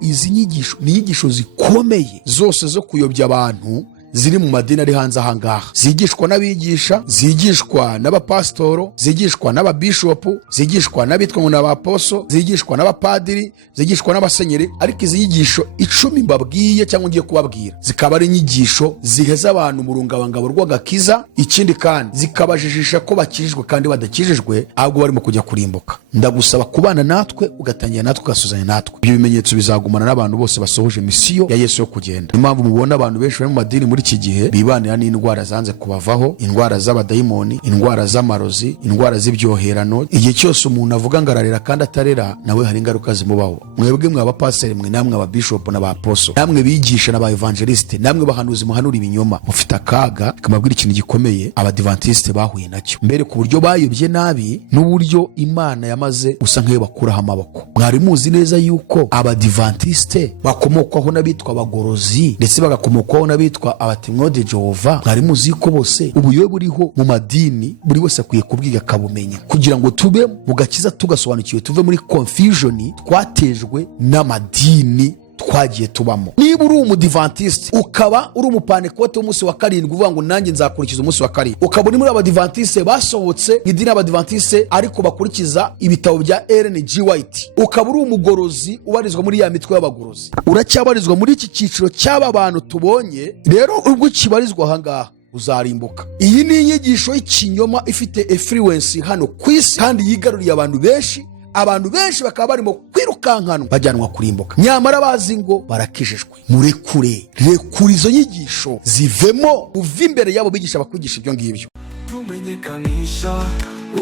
izi nyigisho ni inyigisho zikomeye zose zo kuyobya abantu ziri mu madini ari hanze ahangaha, zigishwa n'abigisha, zigishwa n'abapasitoro, zigishwa n'ababishopu, zigishwa n'abitwa ngo n'abaposo, zigishwa n'abapadiri, zigishwa n'abasenyeri. Ariko izi nyigisho 10 mbabwiye cyangwa ngiye kubabwira zikaba ari inyigisho ziheza abantu mu rungabangabo rw'agakiza, ikindi kandi zikabajijisha ko bakijijwe kandi badakijijwe ahubwo barimo kujya kurimbuka. Ndagusaba kubana natwe, ugatangira natwe, ugasuzanya natwe. Ibyo bimenyetso bizagumana n'abantu bose basohoje misiyo ya Yesu yo kugenda. Impamvu mubona abantu benshi bari mu madini muri iki gihe bibanira n'indwara zanze kubavaho, indwara z'abadayimoni, indwara z'amarozi, indwara z'ibyoherano. Igihe cyose umuntu avuga ngo ararera kandi atarera, nawe hari ingaruka zimubaho. Mwebwe mwe abapasiteri, mwe namwe ababishopu n'abaposo, namwe bigisha n'aba evangeliste, namwe bahanuzi muhanura ibinyoma, mufite akaga. Kamabwira ikintu gikomeye abadivantiste bahuye nacyo mbere, ku buryo bayobye nabi n'uburyo Imana yamaze gusa nk'iyo bakuraho amaboko. Mwari muzi neza yuko abadivantiste bakomokwaho n'abitwa abagorozi ndetse bagakomokwaho n'abitwa abatemwa de Jehova. Mwari muzi yuko bose ubuyobe buriho mu madini buri wese akwiye kubwiga akabumenya, kugira ngo tube mu gakiza tugasobanukiwe, tuve muri confusion twatejwe n'amadini twagiye tubamo. Niba uri umudivantiste ukaba uri umupantekote w'umunsi wa karindwi uvuga ngo nanjye nzakurikiza umunsi wa karindwi, ukaba uri muri abadivantiste basohotse idini y'abadivantiste ariko bakurikiza ibitabo bya Ellen G. White, ukaba uri umugorozi ubarizwa muri ya mitwe y'abagorozi, uracyabarizwa muri iki cyiciro cy'aba bantu tubonye. Rero ubwo kibarizwa ahangaha uzarimbuka. Iyi ni inyigisho y'ikinyoma ifite influence hano ku isi kandi yigaruriye abantu benshi. Abantu benshi bakaba barimo kwirukankanwa bajyanwa kurimbuka, nyamara bazi ngo barakijijwe. Murekure, rekura izo nyigisho zivemo, uva imbere yabo bigisha bakwigisha ibyo ngibyo. Tumenyekanisha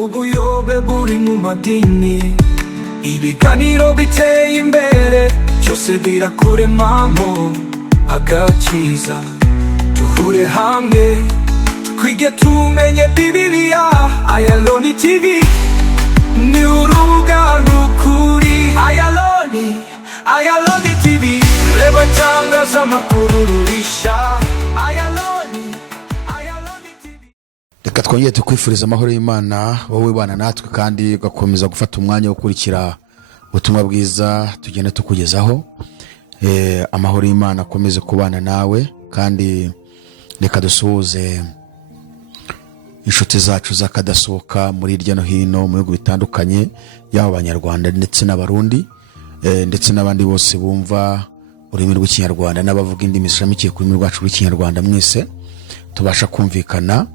ubuyobe buri mu madini, ibiganiro biteye imbere byose birakuremamo agakiza. Duhure hamwe twige tumenye Bibiliya. Ayaloni TV ni urubuga rukuri. Ayaloni TV, reba tangaza amakuru rurisha. Ayaloni TV. Reka twongere tukwifuriza amahoro y'Imana, wowe bana natwe kandi ugakomeza gufata umwanya wo gukurikira ubutumwa bwiza tugenda tukugezaho. Amahoro y'Imana akomeze kubana nawe, kandi reka dusuhuze inshuti zacu zakadasohoka muri hirya no hino mu bihugu bitandukanye, yaba abanyarwanda ndetse n'abarundi, ndetse n'abandi bose bumva ururimi rw'ikinyarwanda n'abavuga indimi zishamikiye ku rurimi rwacu rw'ikinyarwanda. Mwese tubasha kumvikana.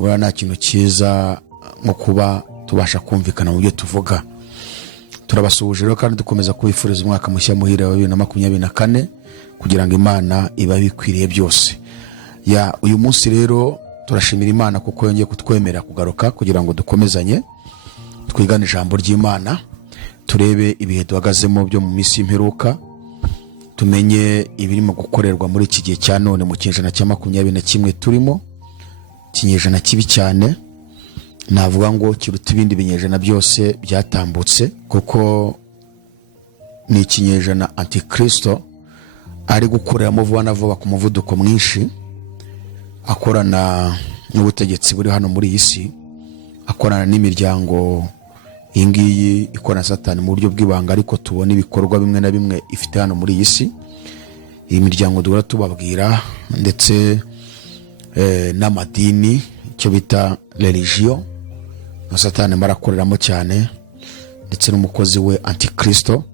Buriya nta kintu cyiza nko kuba tubasha kumvikana mu byo tuvuga. Turabasuhuje rero kandi dukomeza kubifuriza umwaka mushya muhire wa 2024 kugira ngo Imana iba bikwiriye byose. Uyu munsi rero turashimira Imana kuko yongeye kutwemera kugaruka kugira ngo dukomezanye twigane ijambo ry'Imana, turebe ibihe duhagazemo byo mu minsi y'imperuka, tumenye ibirimo gukorerwa muri iki gihe cya none mu kinyejana cya 21 turimo, kinyejana kibi cyane. Navuga ngo kiruta ibindi binyejana byose byatambutse, kuko ni ikinyejana Antikristo ari gukoreramo vuba na vuba ku muvuduko mwinshi, akorana n'ubutegetsi buri hano muri iyi si, akorana n'imiryango iyi ngiyi ikorana Satani mu buryo bw'ibanga, ariko tubona ibikorwa bimwe na bimwe ifite hano muri iyi si. Iyi miryango duhora tubabwira, ndetse n'amadini, icyo bita religion, na Satani marakoreramo cyane, ndetse n'umukozi we Antikristo.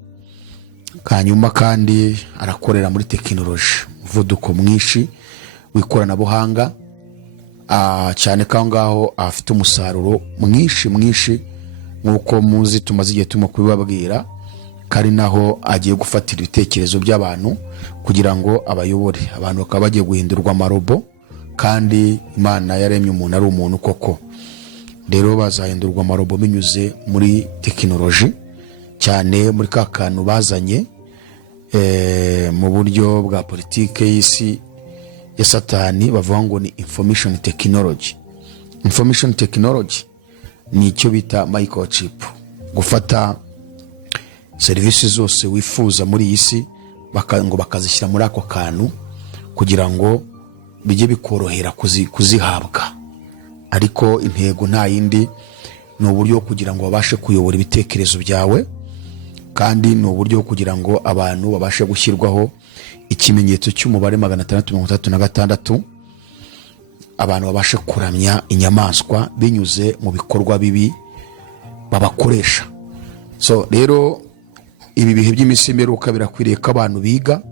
Kanyuma kandi arakorera muri tekinoloji, umuvuduko mwinshi w'ikoranabuhanga, cyane kangaho afite umusaruro mwinshi nk'uko muzi tumaze igihe turimo kubibabwira, kari naho agiye gufatira ibitekerezo by'abantu kugira ngo abayobore. Abantu bakaba bagiye guhindurwa amarobo, kandi Imana yaremye umuntu ari umuntu koko. Rero bazahindurwa amarobo binyuze muri tekinoloji, cyane muri ka kantu bazanye mu buryo bwa politike y'isi ya Satani, bavuga ngo ni information technology. Information technology ni icyo bita microchip, gufata serivisi zose wifuza muri iyi si ngo bakazishyira muri ako kantu kugira ngo bijye bikorohera kuzihabwa. Ariko intego nta yindi, ni uburyo kugira ngo babashe kuyobora ibitekerezo byawe kandi ni uburyo kugira ngo abantu babashe gushyirwaho ikimenyetso cy'umubare 636 abantu babashe kuramya inyamaswa binyuze mu bikorwa bibi babakoresha. So rero ibi bihe by'iminsi y'imperuka birakwiriye ko abantu biga,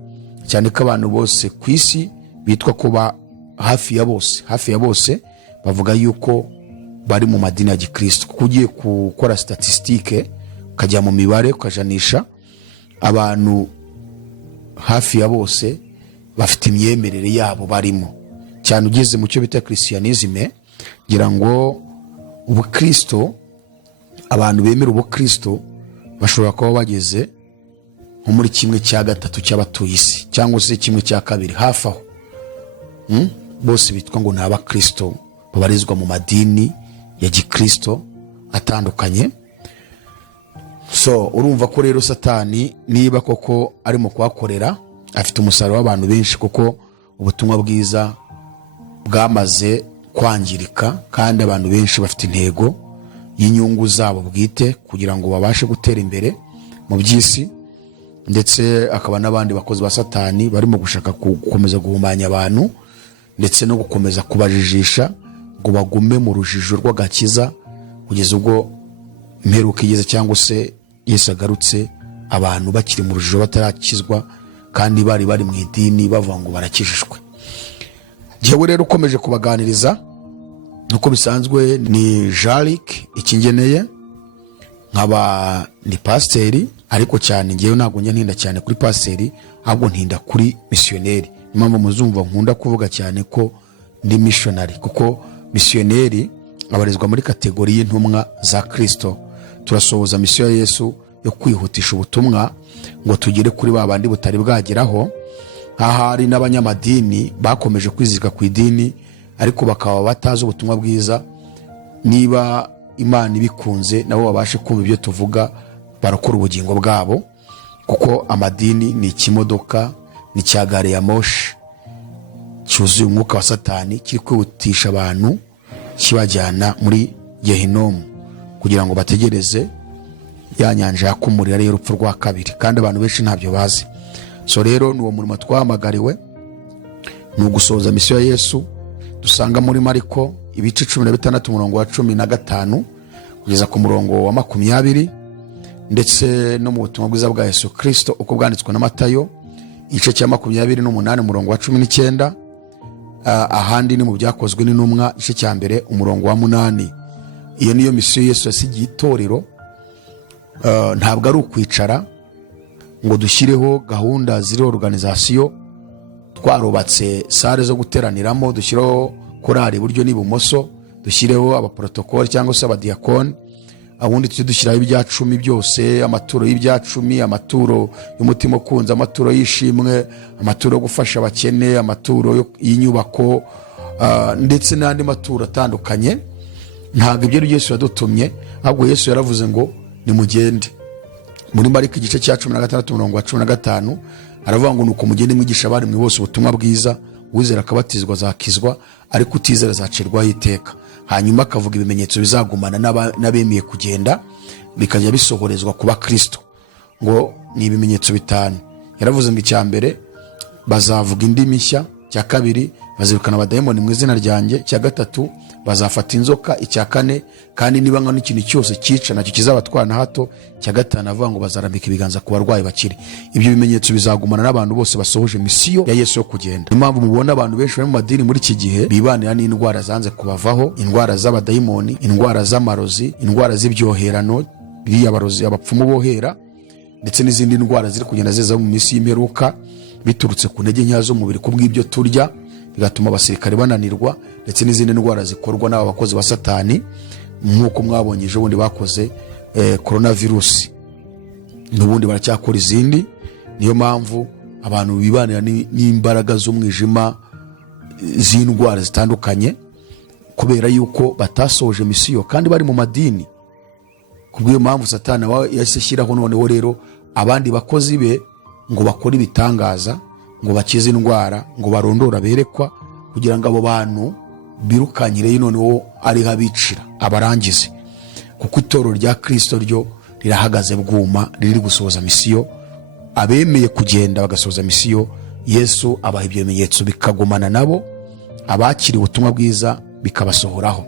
cyane ko abantu bose ku isi bitwa kuba hafi ya bose bavuga yuko bari mu madini ya Gikristo. Kugiye gukora statistique ukajya mu mibare ukajanisha abantu hafi ya bose bafite imyemerere yabo barimo, cyane ugeze mu cyo bita Christianisme. Ngira ngo ubukristo, abantu bemera ubukristo bashobora kuba bageze nko muri 1/3 cy'abatuye isi, cyangwa se 1/2 hafi aho. Bose bitwa ngo ni abakristo babarizwa mu madini ya Gikristo atandukanye. So urumva ko rero Satani niba koko arimo kuhakorera, afite umusaruro w'abantu benshi, kuko ubutumwa bwiza bwamaze kwangirika, kandi abantu benshi bafite intego y'inyungu zabo bwite kugira ngo babashe gutera imbere mu by'isi, ndetse akaba n'abandi bakozi ba Satani barimo gushaka gukomeza guhumanya abantu ndetse no gukomeza kubajijisha ngo bagume mu rujijo rw'agakiza kugeza ubwo imperuka igeze, cyangwa se Yesu agarutse abantu bakiri mu rujijo batarakizwa kandi bari mu idini bavuga ngo barakijijwe. Jewe rero ukomeje kubaganiriza nuko bisanzwe ni Jalik Ikingeneye, nkaba ni pasiteri, ariko cyane ngewe ntabwo njya ntinda cyane kuri pasiteri, ahubwo ntinda kuri missionnaire. Impamvu muzumva nkunda kuvuga cyane ko ndi missionary, kuko missionnaire abarizwa muri kategori y'intumwa za Kristo. Turasohoza misiyo ya Yesu yo kwihutisha ubutumwa ngo tugere kuri babandi butari bwageraho. Hari n'abanyamadini bakomeje kwizirika ku idini ariko bakaba batazi ubutumwa bwiza. Niba Imana ibikunze nabo babashe kumva ibyo tuvuga, barakora ubugingo bwabo, kuko amadini ni ikimodoka, ni cyagare ya moshi cyuzuye umwuka wa Satani, kiri kwihutisha abantu kibajyana muri Gehinomu kugira ngo bategereze ya nyanja yakumurira ariyo rupfu rwa kabiri, kandi abantu benshi ntabyo bazi. So rero ni uwo murimo twahamagariwe, ni ugusohoza misiyo ya Yesu. Dusanga muri Mariko ibice 16 umurongo wa 15 kugeza ku murongo wa 20, ndetse no mu butumwa bwiza bwa Yesu Kristo uko bwanditswe na Matayo igice cya 28 umurongo wa 19, ahandi ni mu byakozwe n'intumwa igice cya mbere umurongo wa 8. Iyo niyo misiyo Yesu yasigiye itorero. Ntabwo ari ukwicara ngo dushyireho gahunda ziri organisation, twarubatse sale zo guteraniramo, dushyiraho korali buryo n'ibumoso, dushyireho abaprotokoli cyangwa se abadiakoni, abundi tujye dushyiraho ibyacumi byose, amaturo y'ibyacumi, amaturo y'umutima ukunze, amaturo y'ishimwe, amaturo yo gufasha abakene, amaturo y'inyubako, ndetse n'andi maturo atandukanye. Ntabwo ibyo Yesu yadutumye, ahubwo Yesu yaravuze ngo nimugende. Muri Mariko igice cya 16 umurongo wa 15 aravuga ngo nuko mugende mwigisha abari mwe bose ubutumwa bwiza, uwizera akabatizwa azakizwa, ariko utizera azacirwaho iteka. Hanyuma akavuga ibimenyetso bizagumana n'abemeye kugenda bikajya bisohorezwa kuba Kristo, ngo ni ibimenyetso 5. Yaravuze ngo icya mbere bazavuga indimi nshya, cya kabiri bazirukana abadayimoni mu izina ryanjye, cya gatatu bazafata inzoka, icya kane kandi niba nka n'ikintu cyose cyica nacyo kizabatwara na hato, cya gatanu avuga ngo bazarambika ibiganza ku barwayi bakiri. Ibyo bimenyetso bizagumana n'abantu bose basohoje misiyo ya Yesu yo kugenda. Impamvu mubona abantu benshi bari mu madini muri iki gihe bibanira n'indwara zanze kubavaho, indwara z'abadayimoni, indwara z'amarozi, indwara z'ibyoherano, biriya abarozi abapfumu bohera, ndetse n'izindi ndwara ziri kugenda ziza mu misi y'imperuka biturutse ku ntege nke z'umubiri kubw'ibyo turya, bigatuma abasirikare bananirwa, ndetse n'izindi ndwara zikorwa n'aba bakozi ba Satani, nk'uko mwabonye ejo bundi bakoze coronavirus, n'ubundi baracyakora izindi. Niyo mpamvu abantu bibanira n'imbaraga z'umwijima z'indwara zitandukanye, kubera yuko batasoje misiyo kandi bari mu madini. Kubw'iyo mpamvu Satani yashyiraho noneho rero abandi bakozi be ngo bakore ibitangaza, ngo bakize indwara, ngo barondora berekwa, kugira ngo abo bantu birukanyire noneho ari habicira abarangize. Kuko itorero rya Kristo ryo rirahagaze bwuma, riri gusohoza misiyo. Abemeye kugenda bagasohoza misiyo, Yesu abaha ibyo bimenyetso bikagumana nabo, abakiriye ubutumwa bwiza bikabasohoraho.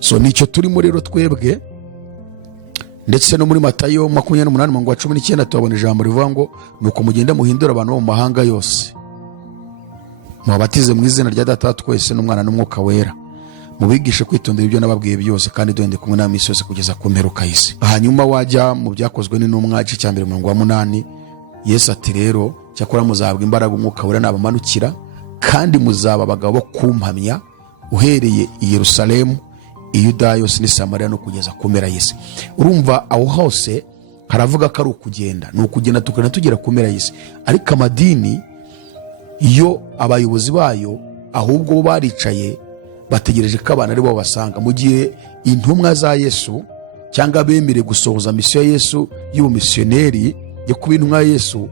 So nicyo turimo rero twebwe. Ndetse no muri Matayo 28:19 tubona ijambo rivuga ngo nuko mugende muhindura abantu bo mu mahanga yose, mubabatize mu izina rya Data twese n'Umwana n'Umwuka wera, mubigishe kwitondera ibyo nababwiye byose, kandi duhende kumwe namwe isi yose kugeza ku mperuka y'isi. Hanyuma wajya mu byakozwe n'intumwa igice cya 8, Yesu ati rero cyakora muzahabwa imbaraga Umwuka wera nabamanukira, kandi muzaba abagabo bo kumpamya uhereye i Yerusalemu, i Yudaya yose n'i Samariya no kugeza ku mpera y'isi. Urumva aho hose haravuga ko ari ukugenda, ni ukugenda tukana tugera ku mpera y'isi. Ariko amadini iyo abayobozi bayo ahubwo bo baricaye bategereje ko abantu ari bo basanga, mu gihe intumwa za Yesu cyangwa bemereye gusohoza misiyo ya Yesu y'ubumisiyoneri yo kuba intumwa ya Yesu,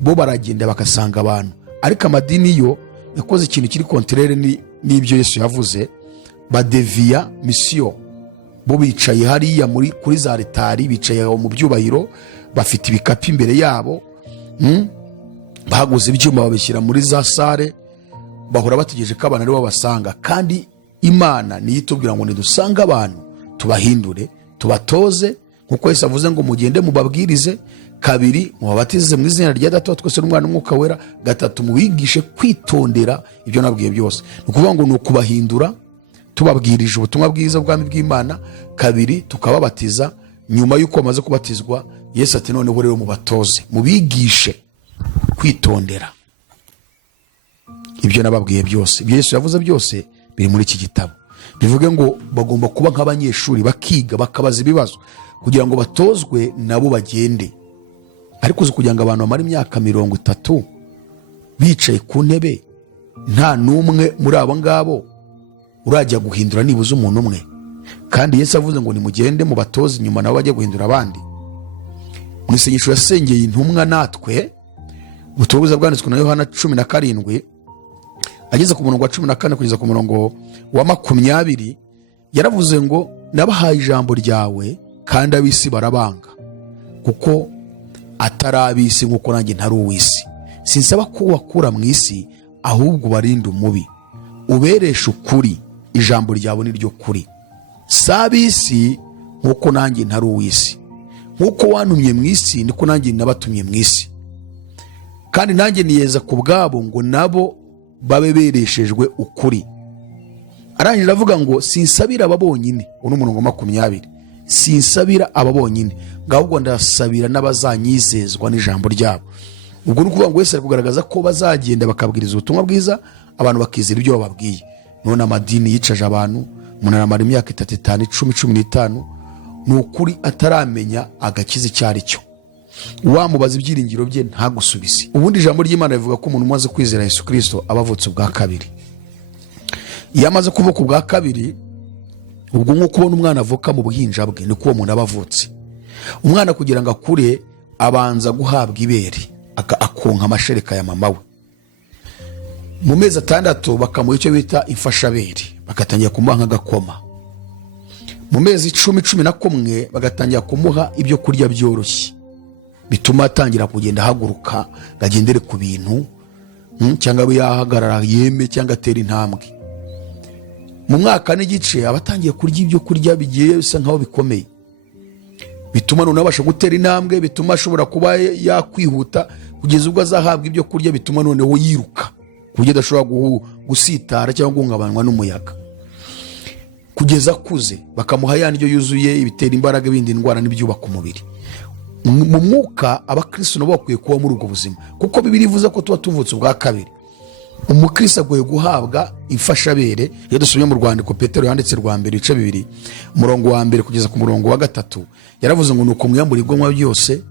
bo baragenda bakasanga abantu. Ariko amadini yo yakoze ikintu kiri kontrere n'ibyo Yesu yavuze, badeviya misiyo. Bo bicaye hariya kuri za retari, bicaye mu byubahiro, bafite ibikapu imbere yabo, bahaguze ibyuma babishyira muri za sare, bahora bategereje ko abantu ari bo basanga. Kandi Imana niyo itubwira ngo nidusanga abantu tubahindure, tubatoze, nkuko Yesu avuze ngo mugende mubabwirize, 2 mubabatize mu izina rya Data twese n'Umwana n'Umwuka wera, 3 mubigishe kwitondera ibyo nabwiye byose. Ni ukuvuga ngo ni ukubahindura tubabwirije ubutumwa bwiza bw'ubwami bw'Imana, 2 tukababatiza. Nyuma y'uko bamaze kubatizwa, Yesu ati noneho rero mubatoze, mubigishe kwitondera ibyo nababwiye byose. Ibyo Yesu yavuze byose biri muri iki gitabo. Bivuge ngo bagomba kuba nk'abanyeshuri, bakiga, bakabaza ibibazo kugira ngo batozwe nabo bagende. Ariko uzi kugira ngo abantu bamara imyaka 30 bicaye ku ntebe, nta n'umwe muri abo ngabo urajya guhindura nibuze umuntu umwe. Kandi Yesu avuze ngo nimugende mubatoze, nyuma nabo bajye guhindura abandi. Mu isengesho yasengeye intumwa natwe, ubutumwa bwanditswe na Yohana 17 ageze ku murongo wa 14 kugeza ku murongo wa 20, yaravuze ngo nabahaye ijambo ryawe kandi ab'isi barabanga, kuko atari ab'isi nk'uko nanjye ntari uw'isi. Sinsaba ko wakura mu isi, ahubwo ubarinde umubi. Ubereshe ukuri, ijambo ryawe ni ryo kuri. Si ab'isi nk'uko nanjye ntari uw'isi. Nk'uko wantumye mu isi niko nanjye nabatumye mu isi, kandi nanjye niyeza ku bwabo ngo nabo babe bereshejwe ukuri. Arangije avuga ngo sinsabira aba bonyine, uno murongo 20, sinsabira aba bonyine, ahubwo ndasabira n'abazanyizezwa n'ijambo ryabo. Ubwo ni ukuvuga ngo Yesu ari kugaragaza ko bazagenda bakabwiriza ubutumwa bwiza, abantu bakizera ibyo bababwiye. None amadini yicaje abantu, umuntu aramara imyaka 3, 5, 10, 15, ni ukuri ataramenya agakiza icyo ari cyo. Wamubaza ibyiringiro bye ntagusubize. Ubundi ijambo ry'Imana rivuga ko umuntu umaze kwizera Yesu Kristo abavutse ubwa kabiri. Iyo amaze kuvuka ubwa kabiri, ubwo nk'uko ubona umwana avuka mu buhinja bwe, ni ko uwo muntu abavutse. Umwana kugira ngo akure abanza guhabwa ibere, akonka amashereka ya mama we. Mu mezi 6 bakamuha icyo bita imfashabere, bagatangira kumuha nk'agakoma. Mu mezi 10, 11 bagatangira kumuha ibyo kurya byoroshye, bituma atangira kugenda ahaguruka, gagendere ku bintu, cyangwa yahagarara yeme cyangwa atera intambwe. Mu mwaka n'igice abatangiye kurya ibyo kurya bigiye bisa nkaho bikomeye, bituma none abasha gutera intambwe, bituma ashobora kuba yakwihuta kugeza ubwo azahabwa ibyo kurya bituma noneho yiruka kugeza adashobora gusitara cyangwa guhungabanywa n'umuyaga. Kugeza akuze bakamuha ya ndyo yuzuye ibitera imbaraga, ibindi indwara n'ibyubaka umubiri. Mu mwuka abakristo nabo bakwiye kuba muri ubwo buzima, kuko Bibiliya ivuze ko tuba tuvutse ubwa kabiri. Umukristo agoye guhabwa imfashabere. Iyo dusomye mu rwandiko Petero yanditse rwa mbere ibice 2 umurongo wa 1 kugeza ku murongo wa 3, yaravuze ngo nuko mwiyambure igomwa byose,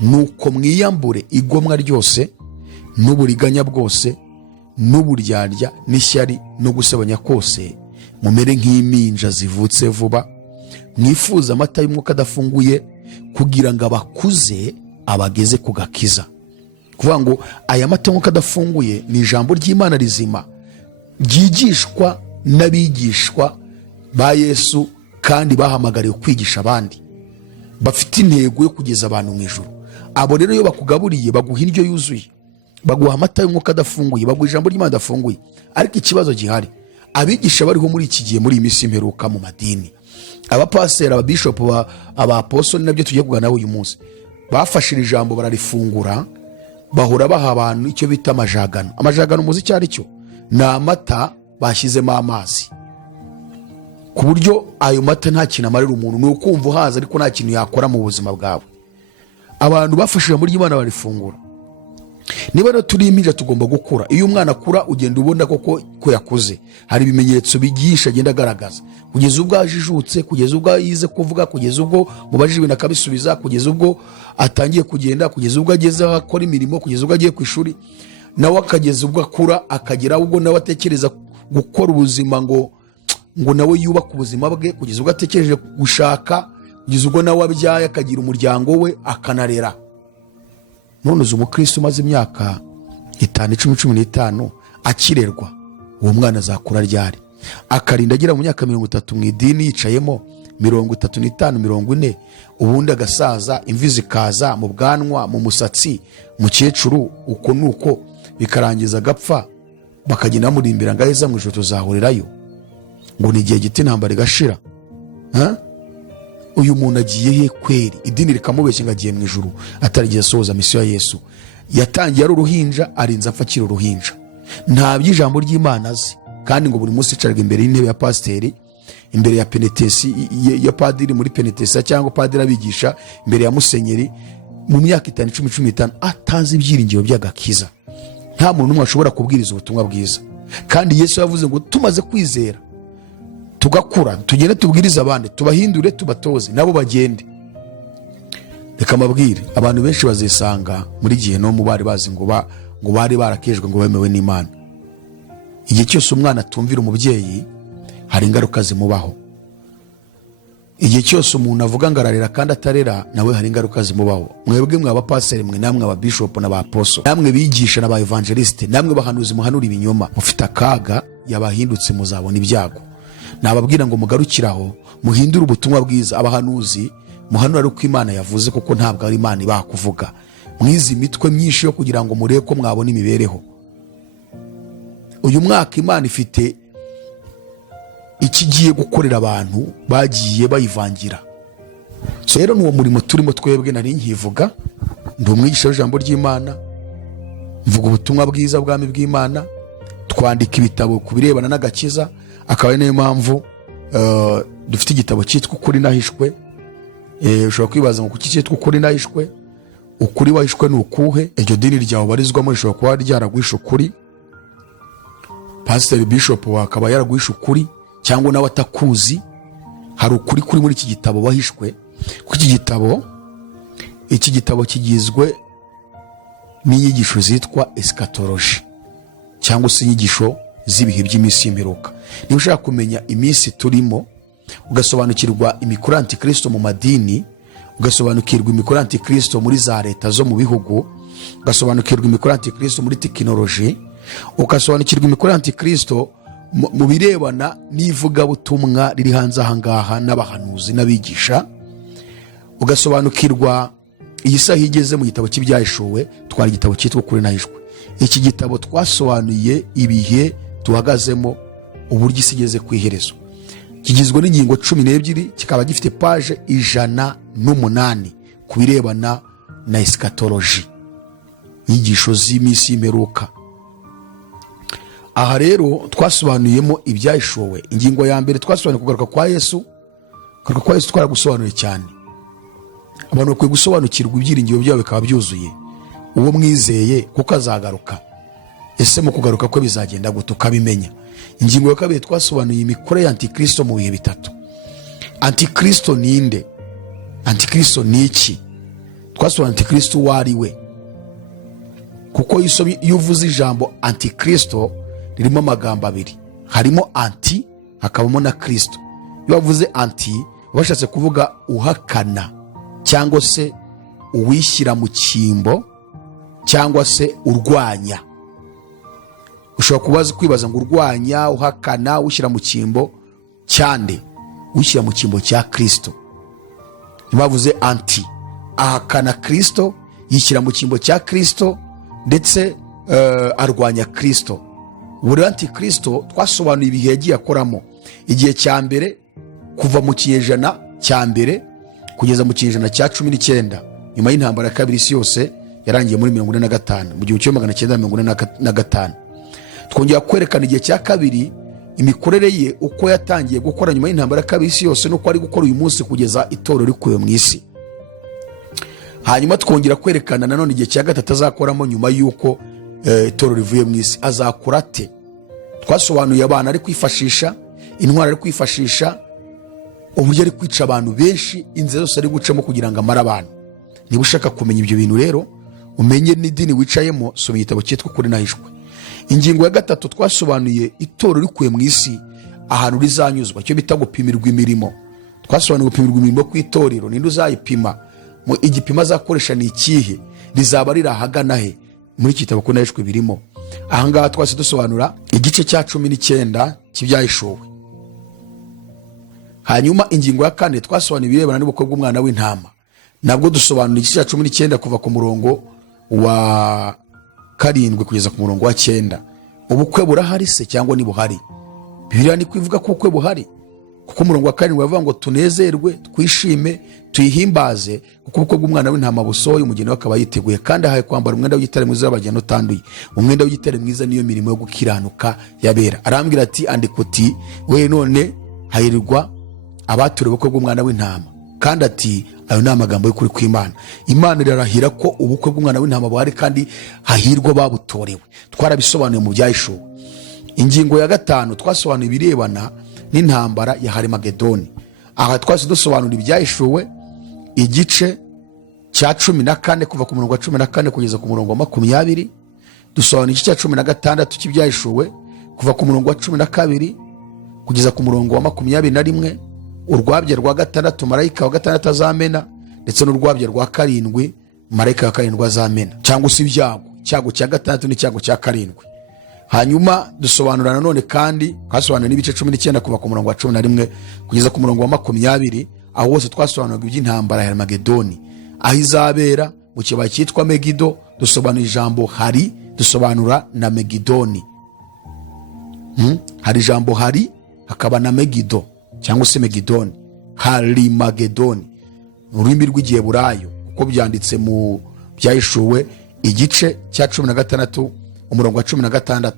nuko mwiyambure igomwa ryose n'uburiganya bwose n'uburyarya n'ishyari no gusebanya kose, mumere nk'impinja zivutse vuba, mwifuza amata y'umwuka adafunguye, kugira ngo abakuze abageze ku gakiza. Kuvuga ngo aya mata y'umwuka adafunguye ni ijambo ry'Imana rizima ryigishwa n'abigishwa ba Yesu, kandi bahamagariwe kwigisha abandi. bafite intego yo kugeza abantu mu ijuru. Abo rero iyo bakugaburiye baguha indyo yuzuye, baguha amata y'umwuka adafunguye, baguha ijambo ry'Imana adafunguye. Ariko ikibazo gihari, abigisha bariho muri iki gihe, muri iyi minsi y'imperuka mu madini, abapasiteri, ababishopu, abapostori, nabyo tugiye kuganiraho uyu munsi, bafashe iri jambo bararifungura, bahora baha abantu icyo bita amajagano. Amajagano muzi icyo ari cyo? Ni amata bashyizemo amazi, ku buryo ayo mata nta kintu amarira umuntu. Ni ukumva uhaza ariko nta kintu yakora mu buzima bwawe. Abantu bafashe ijambo ry'Imana barifungura. Niba rero turi impinja tugomba gukura. Iyo umwana akura ugenda ubona ko yakuze, hari ibimenyetso bigisha agenda agaragaza, kugeza ubwo ajijutse, kugeza ubwo yize kuvuga, kugeza ubwo mubajije ibintu akabisubiza, kugeza ubwo atangiye kugenda, kugeza ubwo ageze aho akora imirimo, kugeza ubwo agiye ku ishuri, nawe akageza ubwo akura, akagera ubwo nawe atekereza gukora ubuzima ngo nawe yubaka ubuzima bwe, kugeza ubwo atekereje gushaka, kugeza ubwo nawe abyaye akagira umuryango we akanarera. None uzi umukristo umaze imyaka 5, 10, 15 akirerwa, uwo mwana azakura ryari? Akarinda agira mu myaka 30 mu idini yicayemo, 35, 40, ubundi agasaza, imvi zikaza mu bwanwa, mu musatsi, mukecuru uko nuko, bikarangiza agapfa, bakagenda bamurimbira ngo aheza mu ijuru tuzahurirayo, ngo ni igihe gito intambara igashira. Uyu muntu agiye he kweri? Idini rikamubeshya ngo agiye mu ijuru atarigeze asohoza misiyo ya Yesu. Yatangiye ari uruhinja, arinze apfa akiri uruhinja, nta by'ijambo ry'Imana azi. Kandi ngo buri munsi yicarga imbere y'intebe ya pasiteri, imbere ya penetesi ya padiri muri penetesi, cyangwa padiri abigisha imbere ya musenyeri, mu myaka 5, 10, 15 atazi ibyiringiro by'agakiza. Nta muntu n'umwe ashobora kubwiriza ubutumwa bwiza. Kandi Yesu yavuze ngo tumaze kwizera tugakura, tugende tubwiriza abandi, tubahindure, tubatoze, nabo bagende. Reka mabwire, abantu benshi bazisanga muri gihe no mu bari bazi ngo bari barakejwe ngo bemewe n'Imana. Igihe cyose umwana atumvira umubyeyi, hari ingaruka zimubaho. Igihe cyose umuntu avuga ngo ararera kandi atarera, nawe hari ingaruka zimubaho. Mwebwe mwe abapasiteri, mwe namwe ababishopu n'abaposo, namwe bigisha n'aba evangeliste, namwe bahanuzi muhanura ibinyoma, mufite akaga, yabahindutse muzabona ibyago. Nababwira ngo mugarukiraho, muhindure ubutumwa bwiza. Abahanuzi muhanura ari uko Imana yavuze, kuko ntabwo ari Imana ibakuvuga. Mwizi imitwe myinshi yo kugira ngo murebe ko mwabona imibereho. Uyu mwaka Imana ifite ikigiye gukorera abantu bagiye bayivangira. So rero n'uwo murimo turimo twebwe, nari nkivuga, ndi umwigisha w'ijambo ry'Imana, mvuga ubutumwa bwiza bw'ami bw'Imana, twandika ibitabo ku birebana n'agakiza. Akaba ari nayo mpamvu dufite igitabo cyitwa Ukuri Nahishwe. Ushobora kwibaza ngo kuki cyitwa Ukuri Nahishwe? Ukuri wahishwe ni ukuhe? Iryo dini ryawe barizwamo rishobora kuba ryaragwishe ukuri, pasiteri bishop akaba yaragwishe ukuri, cyangwa nawe atakuzi. Hari ukuri kuri muri iki gitabo wahishwe. Kuko iki gitabo kigizwe n'inyigisho zitwa eschatology, cyangwa se inyigisho z'ibihe by'iminsi y'imperuka. Niba ushaka kumenya iminsi turimo, ugasobanukirwa imikoro antikristo mu madini, ugasobanukirwa imikoro antikristo muri za leta zo mu bihugu, ugasobanukirwa imikoro antikristo muri tekinoloji, ugasobanukirwa imikoro antikristo mu birebana n'ivugabutumwa riri hanze ahangaha n'abahanuzi n'abigisha, ugasobanukirwa iyi saha igeze mu gitabo cy'ibyahishuwe. Twari igitabo cyitwa Ukuri Nahishwe. Iki gitabo twasobanuye ibihe tuhagazemo, uburyo isi igeze ku iherezo. Kigizwe n'ingingo 12, kikaba gifite page 108 ku birebana na eschatology, inyigisho z'iminsi y'imperuka. Aha rero twasobanuyemo ibyahishuwe. Ingingo ya mbere twasobanuye kugaruka kwa Yesu. Kugaruka kwa Yesu twaragusobanuye cyane. Abantu bakwiye gusobanukirwa ibyiringiro byabo bikaba byuzuye, uwo mwizeye kuko azagaruka. Ese mu kugaruka kwe bizagenda gute ukabimenya? Ingingo ya kabiri twasobanuye imikoro ya antikristo mu bihe bitatu. Antikristo ninde? Antikristo ni iki? Twasobanuye antikristo wari we, kuko iyo uvuze ijambo antikristo ririmo amagambo abiri, harimo anti hakabamo na kristo. Iyo wavuze anti washatse kuvuga uhakana, cyangwa se uwishyira mu cyimbo, cyangwa se urwanya. Ushobora kwibaza ngo urwanya, uhakana, ushyira mu cyimbo cyande, ushyira mu cyimbo cya Kristo. ntibavuze anti, ahakana Kristo, yishyira mu cyimbo cya Kristo, ndetse arwanya Kristo. Buri antikristo twasobanuye ibihe yagiye akoramo. Igihe cya mbere kuva mu kinyejana cya mbere kugeza mu kinyejana cya 19 nyuma y'intambara ya kabiri isi yose yarangiye muri 1945 mu 1945. Twongera kwerekana igihe cya kabiri, imikorere ye uko yatangiye gukora nyuma y'intambara ya kabiri isi yose nuko ari gukora uyu munsi kugeza itorero rikuye mu isi. Hanyuma twongera kwerekana nanone igihe cya gatatu azakoramo nyuma y'uko itorero rivuye mu isi. Azakora ate? Twasobanuye abana ari kwifashisha, intwara ari kwifashisha, uburyo ari kwica abantu benshi, inzira zose ari gucamo kugira ngo amara abantu. Niba ushaka kumenya ibyo bintu rero, umenye n'idini wicayemo, soma igitabo cyitwa Ukuri n'Ahishwe. Ingingo ya gatatu twasobanuye itorero rikuye mu isi ahantu rizanyuzwa, cyo bita gupimirwa imirimo. Twasobanuye gupimirwa imirimo ku itorero, ninde uzayipima, igipimo azakoresha ni ikihe, rizaba rirahagana he. Muri kitabo Ukuri n'Ahishwe birimo. Ahangaha twase dusobanura igice cya 19 cy'ibyahishuwe. Hanyuma ingingo ya 4 twasobanuye ibirebana n'ubukwe bw'umwana w'intama. Nabwo dusobanura igice cya 19 kuva ku murongo wa 7 kugeza ku murongo wa 9. Ubukwe burahari se cyangwa ni buhari? Bibiliya ni kwivuga ko ubukwe buhari, kuko umurongo wa 7 bavuga ngo tunezerwe, twishime, tuyihimbaze, kuko ubukwe bw'umwana w'intama busohoye, umugeni akaba yiteguye, kandi ahaye kwambara umwenda w'igitare mwiza w'abageni utanduye. Umwenda w'igitare mwiza niyo mirimo yo gukiranuka yabera. Arambwira ati andika uti we none hahirwa abatorewe ubukwe bw'umwana w'intama, kandi ati ayo ni amagambo y'ukuri kw'Imana. Imana irarahira ko ubukwe bw'umwana w'intama buhari kandi hahirwa babutorewe. Twarabisobanuye mu byahishuwe. Ingingo ya 5 twasobanuye ibirebana n'intambara ya Harimagedoni. Aha twase dusobanura ibyahishuwe igice cya 14 kuva ku murongo wa 14 kugeza ku murongo wa 20. Dusobanura igice cya 16 cy'ibyahishuwe kuva ku murongo wa 12 kugeza ku murongo wa 21, urwabye rwa 6 marayika wa 6 azamena, ndetse n'urwabye rwa 7 marayika wa 7 azamena, cyangwa se icyago cya 6 n'icyago cya 7. Hanyuma dusobanura nanone kandi twasobanura n'ibice 19 kuva ku murongo wa 11 kugeza ku murongo wa 20, aho hose twasobanuraga iby'intambara ya Armagedoni, aho izabera mu kibaya cyitwa Megido. Dusobanura ijambo hari, dusobanura na Megidoni. Hari ijambo hari, hakaba na Megido cyangwa se Megidoni. Harimagedoni ururimi rw'Igiheburayo uko byanditse mu byahishuwe igice cya 16 umurongo wa 16,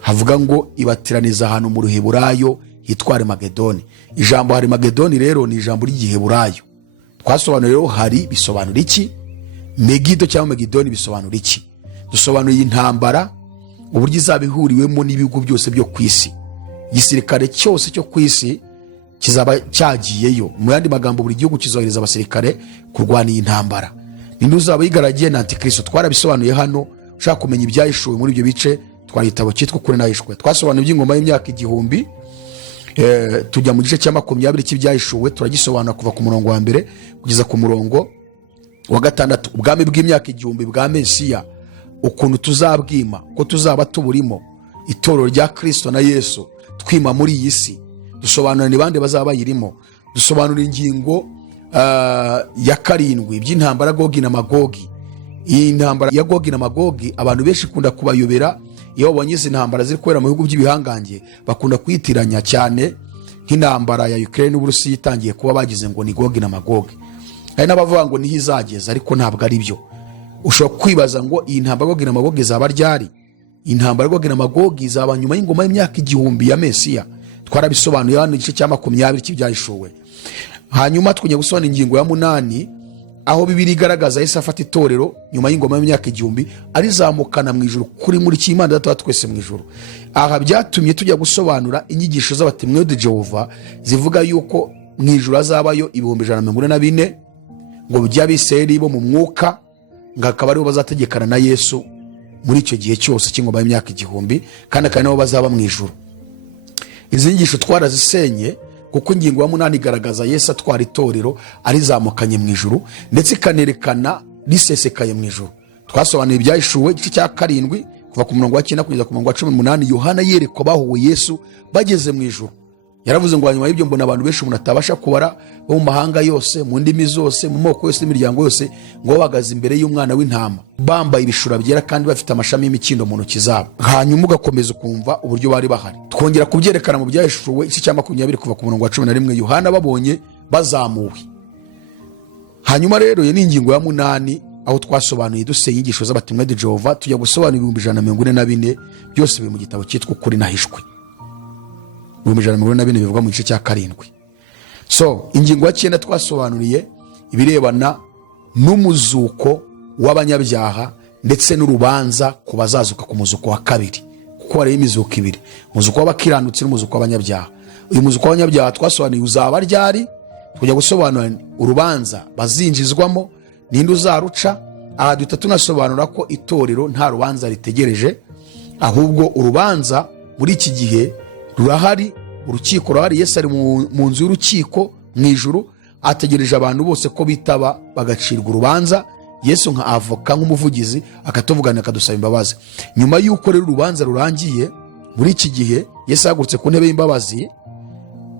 havuga ngo ibatiraniza ahantu mu Ruheburayo hitwa Harimagedoni. Ijambo Harimagedoni rero ni ijambo ry'Igiheburayo. Twasobanura rero hari bisobanura iki, Megido cyangwa Megidoni bisobanura iki. Dusobanuye intambara uburyo izabihuriwemo n'ibihugu byose byo ku isi. Igisirikare cyose cyo ku isi kizaba cyagiyeyo. Mu yandi magambo, buri gihugu kizohereza abasirikare kurwana iyi ntambara. Ninde uzaba yigaragiye na Antikristo? Twarabisobanuye hano. Ushaka kumenya ibyahishuwe muri ibyo bice, twagitabo cyitwa Ukuri n'Ahishwe. Twasobanuye iby'ingoma y'imyaka 1000. Tujya mu gice cya 20 cy'ibyahishuwe, turagisobanura kuva ku murongo wa 1 kugeza ku murongo wa 6. Ubwami bw'imyaka 1000 bwa Mesiya, ukuntu tuzabwima, ko tuzaba tuburimo, itorero rya Kristo na Yesu twima muri iyi si. Dusobanura ni bande bazaba bayirimo. Dusobanura ingingo ya 7 by'intambara Gogi na Magogi. Iyi ntambara ya Gogi na Magogi abantu benshi kunda kubayobera. Iyo babonye izi ntambara ziri kwera mu bihugu by'ibihangange, bakunda kwitiranya cyane nk'intambara ya Ukraine n'Uburusiya itangiye kuba bagize ngo ni Gogi na Magogi. Hari n'abavuga ngo niho izageza, ariko ntabwo ari byo. Ushobora kwibaza ngo iyi ntambara Gogi na Magogi zaba ryari? Intambara Gogi na Magogi izaba nyuma y'ingoma y'imyaka 1000 ya Mesiya. Twarabisobanuye hano igice cya 20 cy'ibyahishuwe. Hanyuma twongeye gusobanura ingingo ya 8, aho Bibiliya igaragaza Yesu afata itorero nyuma y'ingoma y'imyaka 1000 arizamukana mu ijuru kuri muri cy'Imana Data wa twese mu ijuru. Aha byatumye tujya gusobanura inyigisho z'abatemwe de Jehova zivuga yuko mu ijuru azabayo 144 ngo by'abiseri bo mu mwuka, ngakaba aribo bazategekana na Yesu muri icyo gihe cyose cy'ingoma y'imyaka 1000, kandi nabo bazaba mu ijuru. Izi nyigisho twarazisenye kuko ingingo ya 8 igaragaza Yesu atwara itorero arizamukanye mu ijuru, ndetse ikanerekana risesekaye mu ijuru. Twasobanuye ibyahishuwe igice cya 7 kuva ku murongo wa 9 kugeza ku murongo wa 18. Yohana yerekwa bahuwe Yesu bageze mu ijuru. Yaravuze ngo hanyuma y'ibyo mbona abantu benshi umuntu atabasha kubara bo mu mahanga yose, mu ndimi zose, mu moko yose n'imiryango yose, ngo bahagaze imbere y'umwana w'intama bambaye ibishura byera kandi bafite amashami y'imikindo mu ntoki zabo. Hanyuma ugakomeza ukumva uburyo bari bahari. Twongera kubyerekana mu Byahishuwe igice cya 20 kuva ku murongo wa 11, Yohana babonye bazamuwe. Hanyuma rero iyo ni ingingo ya 8 aho twasobanuye duse inyigisho z'abatumwa de Jehova, tujya gusobanura 144 byose biri mu gitabo cyitwa Ukuri Nahishwe. 144 bivuga mu gice cya 7. So ingingo ya 9 twasobanuriye ibirebana n'umuzuko w'abanyabyaha ndetse n'urubanza ku bazazuka ku muzuko wa kabiri, kuko hari imizuko ibiri, umuzuko w'abakiranutsi n'umuzuko w'abanyabyaha. Uyu muzuko w'abanyabyaha twasobanuye uzaba ryari, tujya gusobanura urubanza bazinjizwamo ninde uzaruca. Aha duhita tunasobanura ko itorero nta rubanza ritegereje, ahubwo urubanza muri iki gihe rurahari, urukiko ruhari. Yesu ari mu nzu y'urukiko mu ijuru, ategereje abantu bose ko bitaba bagacirwa urubanza. Yesu nka avoka, nk'umuvugizi, akatuvugana akadusaba imbabazi. Nyuma y'uko rero urubanza rurangiye muri iki gihe, Yesu yahagurutse ku ntebe y'imbabazi,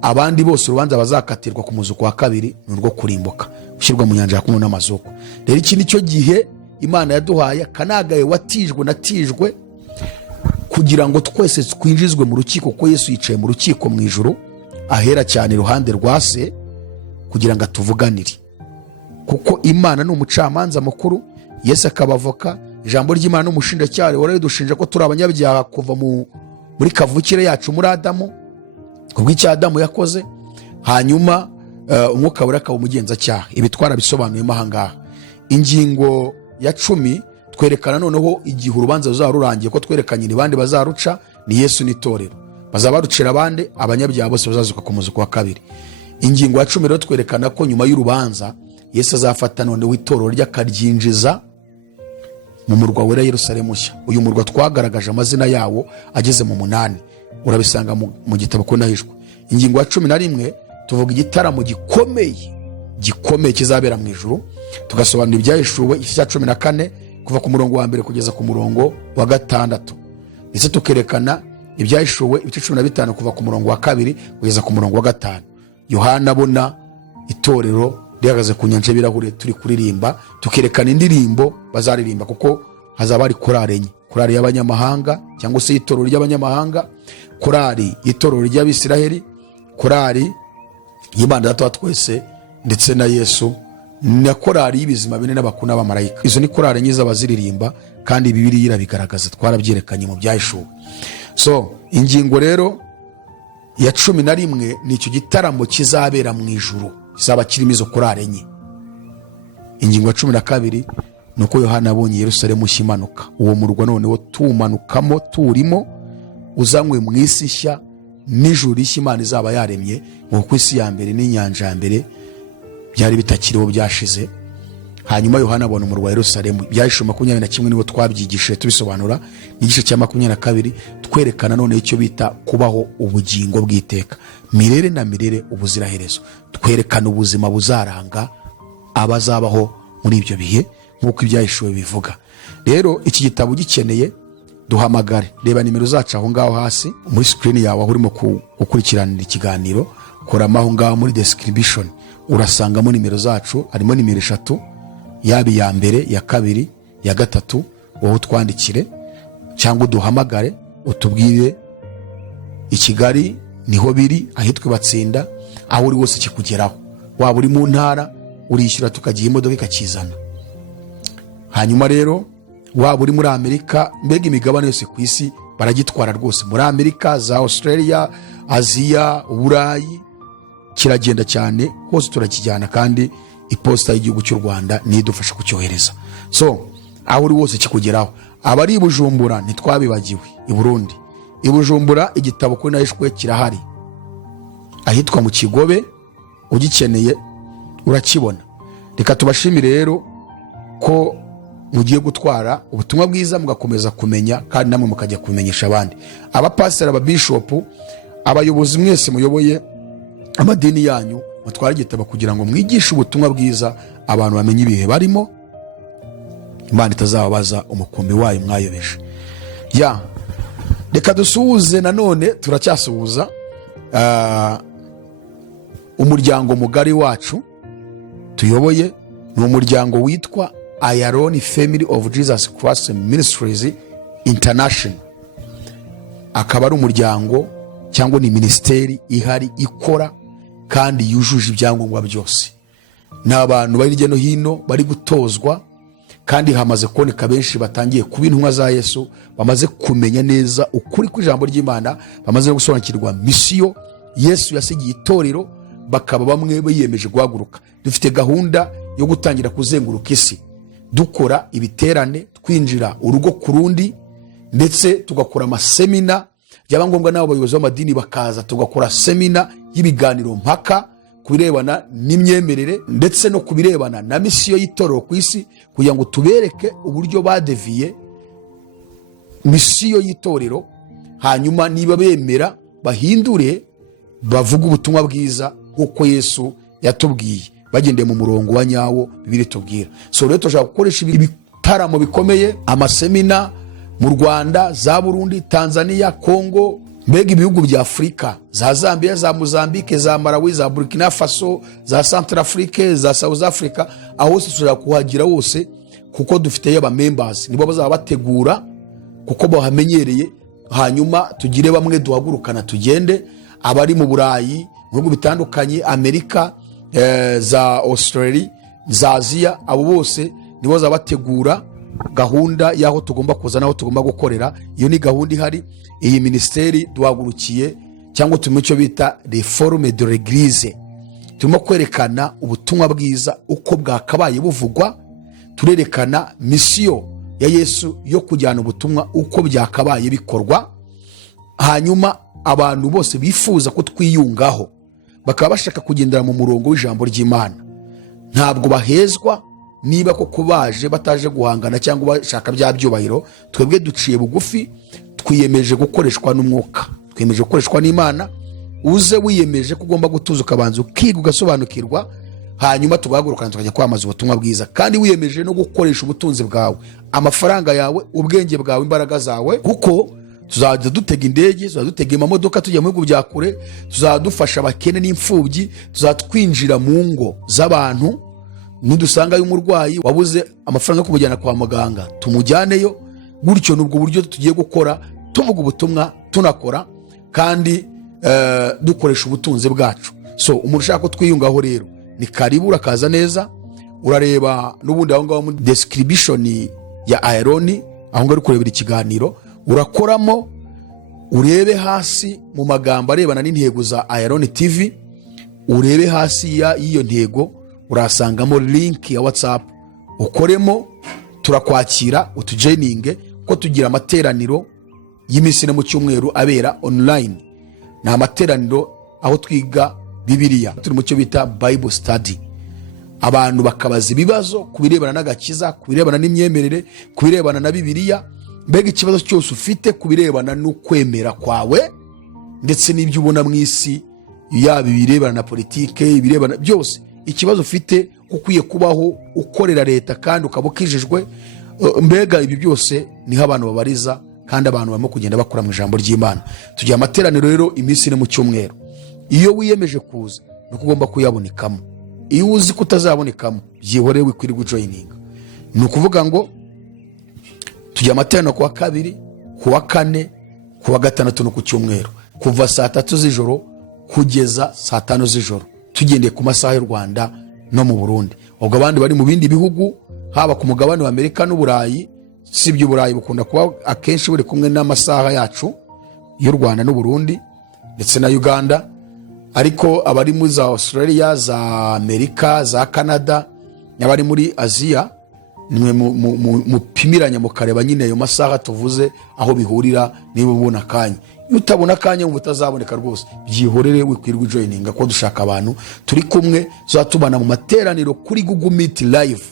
abandi bose urubanza bazakatirwa ku muzuko wa kabiri ni urwo kurimbuka, ushyirwa mu nyanja yakumwe n'amazuko. Rero iki nicyo gihe Imana yaduhaye, kanagaye watijwe natijwe, kugira ngo twese twinjizwe mu rukiko, ko Yesu yicaye mu rukiko mu ijuru ahera cyane iruhande rwa Se, kugira ngo atuvuganire. Kuko Imana ni umucamanza mukuru, Yesu akaba avoka, ijambo ry'Imana n'umushinjacyaha wari dushinja ko turi abanyabyaha kuva muri kavukire yacu muri Adamu, kubw'icyo Adamu yakoze. Hanyuma umwuka wera akaba umugenzacyaha. Ibi twarabisobanuyemo aha ngaha. Ingingo ya 10 twerekana noneho igihe urubanza ruzaba rurangiye, ko twerekanye ni bande bazaruca, ni Yesu n'itorero. Bazaba barucira abande, abanyabyaha bose bazazuka ku muzuko wa kabiri. Ingingo ya 10 rero twerekana ko nyuma y'urubanza Yesu azafata noneho itorero ry'akaryinjiza mu murwa wera Yerusalemu nshya. Uyu murwa twagaragaje amazina yawo ageze mu 8, urabisanga mu gitabo Ukuri Nahishwe. Ingingo ya 11 tuvuga igitaramo gikomeye kizabera mu ijuru, tugasobanura Ibyahishuwe igice cya 14 kuva ku murongo wa 1 kugeza ku murongo wa 6, ndetse tukerekana Ibyahishuwe ibice 15 kuva ku murongo wa 2 kugeza ku murongo wa 5. Yohana abona itorero rihagaze ku nyanja y'ibirahure turi kuririmba, tukerekana indirimbo bazaririmba, kuko hazaba ari korari enye: korari y'abanyamahanga cyangwa se itorero ry'abanyamahanga, korari itorero ry'Abisiraheli, korari y'Imana Data wa twese ndetse na Yesu, na korari y'ibizima bine n'abakuru n'abamarayika. Izo ni korari enye z'abaziririmba, kandi Bibiliya irabigaragaza, twarabyerekanye mu Byahishuwe. So ingingo rero ya 11 ni icyo gitaramo kizabera mu ijuru, kizaba kirimo izo korari enye. Ingingo ya 12 nuko Yohana abonye Yerusalemu nshya imanuka, uwo murwa noneho tumanukamo turimo, uzanywe mu isi nshya n'ijuru rishya Imana izaba yaremye, nk'uko isi ya mbere n'inyanja ya mbere byari bitakiriho byashize. Hanyuma Yohana abona umurwa wa Yerusalemu. Byahishuwe 21 nibo twabyigishije tubisobanura, igice cya 22 twerekana none icyo bita kubaho ubugingo bw'iteka, mirere na mirere, ubuziraherezo. Twerekana ubuzima buzaranga abazabaho muri ibyo bihe nk'uko Ibyahishuwe bivuga. Rero iki gitabo gikeneye, duhamagare, reba nimero zacu aho ngaho hasi muri screen yawe aho urimo gukurikiranira ikiganiro, korama aho ngaho muri description urasangamo nimero zacu. Harimo nimero 3, yaba iya mbere, ya kabiri, ya gatatu. Wowe utwandikire cyangwa uduhamagare utubwire i Kigali niho biri, ahitwa Batsinda, aho uri wose kikugeraho. Waba uri mu ntara urishyura tukagiye imodoka ikakizana. Hanyuma rero waba uri muri Amerika, mbega imigabane yose ku isi baragitwara rwose. Muri Amerika, za Australia, Aziya, Uburayi, kiragenda cyane hose turakijyana, kandi iposita y'igihugu cy'u Rwanda niyo idufasha kucyohereza. So aho uri wose kikugeraho. Abari i Bujumbura ntitwabibagiwe, i Burundi, i Bujumbura igitabo Ukuri Nahishwe kirahari, ahitwa mu Kigobe. Ugikeneye urakibona. Reka tubashimire rero ko mugiye gutwara ubutumwa bwiza, mugakomeza kumenya, kandi namwe mukajya kumenyesha abandi. Abapasiteri, ababishopu, abayobozi mwese muyoboye amadini yanyu, mutwara igitabo kugira ngo mwigishe ubutumwa bwiza abantu bamenye ibihe barimo, Imana itazababaza umukumbi wayo mwayobeje. Reka dusuhuze nanone, turacyasuhuza umuryango mugari wacu tuyoboye ni umuryango witwa Ayaloni Family of Jesus Christ Ministries International. Akaba ari umuryango cyangwa ni minisiteri ihari ikora kandi yujuje ibyangombwa byose. Ni abantu bari hirya no hino bari gutozwa, kandi hamaze kuboneka benshi batangiye kuba intumwa za Yesu, bamaze kumenya neza ukuri kw'ijambo ry'Imana, bamaze no gusobanukirwa misiyo Yesu yasigiye itorero, bakaba bamwe biyemeje guhaguruka. Dufite gahunda yo gutangira kuzenguruka isi, dukora ibiterane, twinjira urugo ku rundi, ndetse tugakora amasemina. Byaba ngombwa n'abo bayobozi b'amadini bakaza, tugakora semina y'ibiganiro mpaka ku birebana n'imyemerere ndetse no ku birebana na misiyo y'itorero ku isi, kugira ngo tubereke uburyo badeviye misiyo y'itorero, hanyuma niba bemera bahindure, bavuga ubutumwa bwiza nk'uko Yesu yatubwiye, bagendeye mu murongo wa nyawo Bibiliya itubwira. So rero tushaka gukoresha ibitaramo bikomeye, amasemina mu Rwanda, za Burundi, Tanzania, Kongo, mbega ibihugu bya Afurika, za Zambia, za Mozambique, za Malawi, za Burkina Faso, za Centrafrique, za South Africa, aho hose tushaka kuhagira hose, kuko dufite aba members nibo bazaba bategura, kuko bahamenyereye. Hanyuma tugire bamwe duhagurukana tugende, abari mu Burayi, mu bihugu bitandukanye, Amerika, za Australia, za Aziya, abo bose nibo bazaba bategura gahunda y'aho tugomba kuza n'aho tugomba gukorera. Iyo ni gahunda ihari. Iyi ministeri duhagurukiye, cyangwa turimo icyo bita Reforme de l'Eglise. Turimo kwerekana ubutumwa bwiza uko bwakabaye buvugwa, turerekana misiyo ya Yesu yo kujyana ubutumwa uko byakabaye bikorwa. Hanyuma abantu bose bifuza ko twiyungaho, bakaba bashaka kugendera mu murongo w'ijambo ry'Imana, ntabwo bahezwa niba koko baje bataje guhangana cyangwa bashaka bya byubahiro. Twebwe duciye bugufi, twiyemeje gukoreshwa n'umwuka, twiyemeje gukoreshwa n'Imana. Uze wiyemeje ko ugomba gutuza, ukabanza ukiga, ugasobanukirwa, hanyuma tugahagurukana tukajya kwamaza ubutumwa bwiza. Kandi wiyemeje no gukoresha ubutunzi bwawe, amafaranga yawe, ubwenge bwawe, imbaraga zawe, kuko tuzajya dutega indege, tuzajya dutega amamodoka tujya mu bihugu bya kure, tuzajya dufasha abakene n'imfubyi, tuzajya twinjira mu ngo z'abantu. Nidusangayo umurwayi wabuze amafaranga yo kumujyana kwa muganga, tumujyaneyo. Gutyo nubwo buryo tugiye gukora, tuvuga ubutumwa, tunakora, kandi dukoresha ubutunzi bwacu. So umuntu ushaka ko twiyungaho rero ni karibu, urakaza neza. Urareba n'ubundi aho ngaho muri description ya Ayaloni, aho ngaho uri kurebera ikiganiro, urakoramo urebe hasi mu magambo arebana n'intego za Ayaloni TV. Urebe hasi y'iyo ntego, urasangamo link ya WhatsApp, ukoremo, turakwakira, utujeninge, ko tugira amateraniro y'iminsi no mu cyumweru abera online. Ni amateraniro aho twiga Bibiliya, turi mu cyo bita Bible study. Abantu bakabaza ibibazo ku birebana n'agakiza, ku birebana n'imyemerere, ku birebana na Bibiliya, mbega ikibazo cyose ufite ku birebana n'ukwemera kwawe, ndetse n'ibyo ubona mu isi, yaba ibirebana na politike, ibirebana byose. Ikibazo ufite ukwiye kubaho ukorera leta kandi ukaba ukijijwe, mbega ibi byose niho abantu babariza, kandi abantu barimo kugenda bakora mu ijambo ry'Imana. Tugiye amateraniro rero iminsi ine mu cyumweru. Iyo wiyemeje kuza nuko ugomba kuyabonekamo. Iyo uzi ko utazabonekamo, byihoreye wikwiriye gujoyininga. Ni ukuvuga ngo tugiye amateraniro ku wa kabiri, ku wa kane, ku wa gatandatu no ku cyumweru, kuva saa 3 z'ijoro kugeza saa 5 z'ijoro, tugendeye ku masaha y'u Rwanda no mu Burundi. Ubwo abandi bari mu bindi bihugu, haba ku mugabane wa Amerika n'Uburayi, si ibyo Uburayi bukunda kuba akenshi buri kumwe n'amasaha yacu y'u Rwanda n'u Burundi ndetse na Uganda. Ariko abari muri za Australia, za Amerika, za Canada, n'abari muri Aziya, nimwe mupimiranya mukareba nyine ayo masaha tuvuze aho bihurira. Niba ubona akanya, iyo utabona akanya ngo utazaboneka rwose, byihorere wikwirwa joininga, ko dushaka abantu turi kumwe, tuzatubana mu materaniro kuri Google Meet live.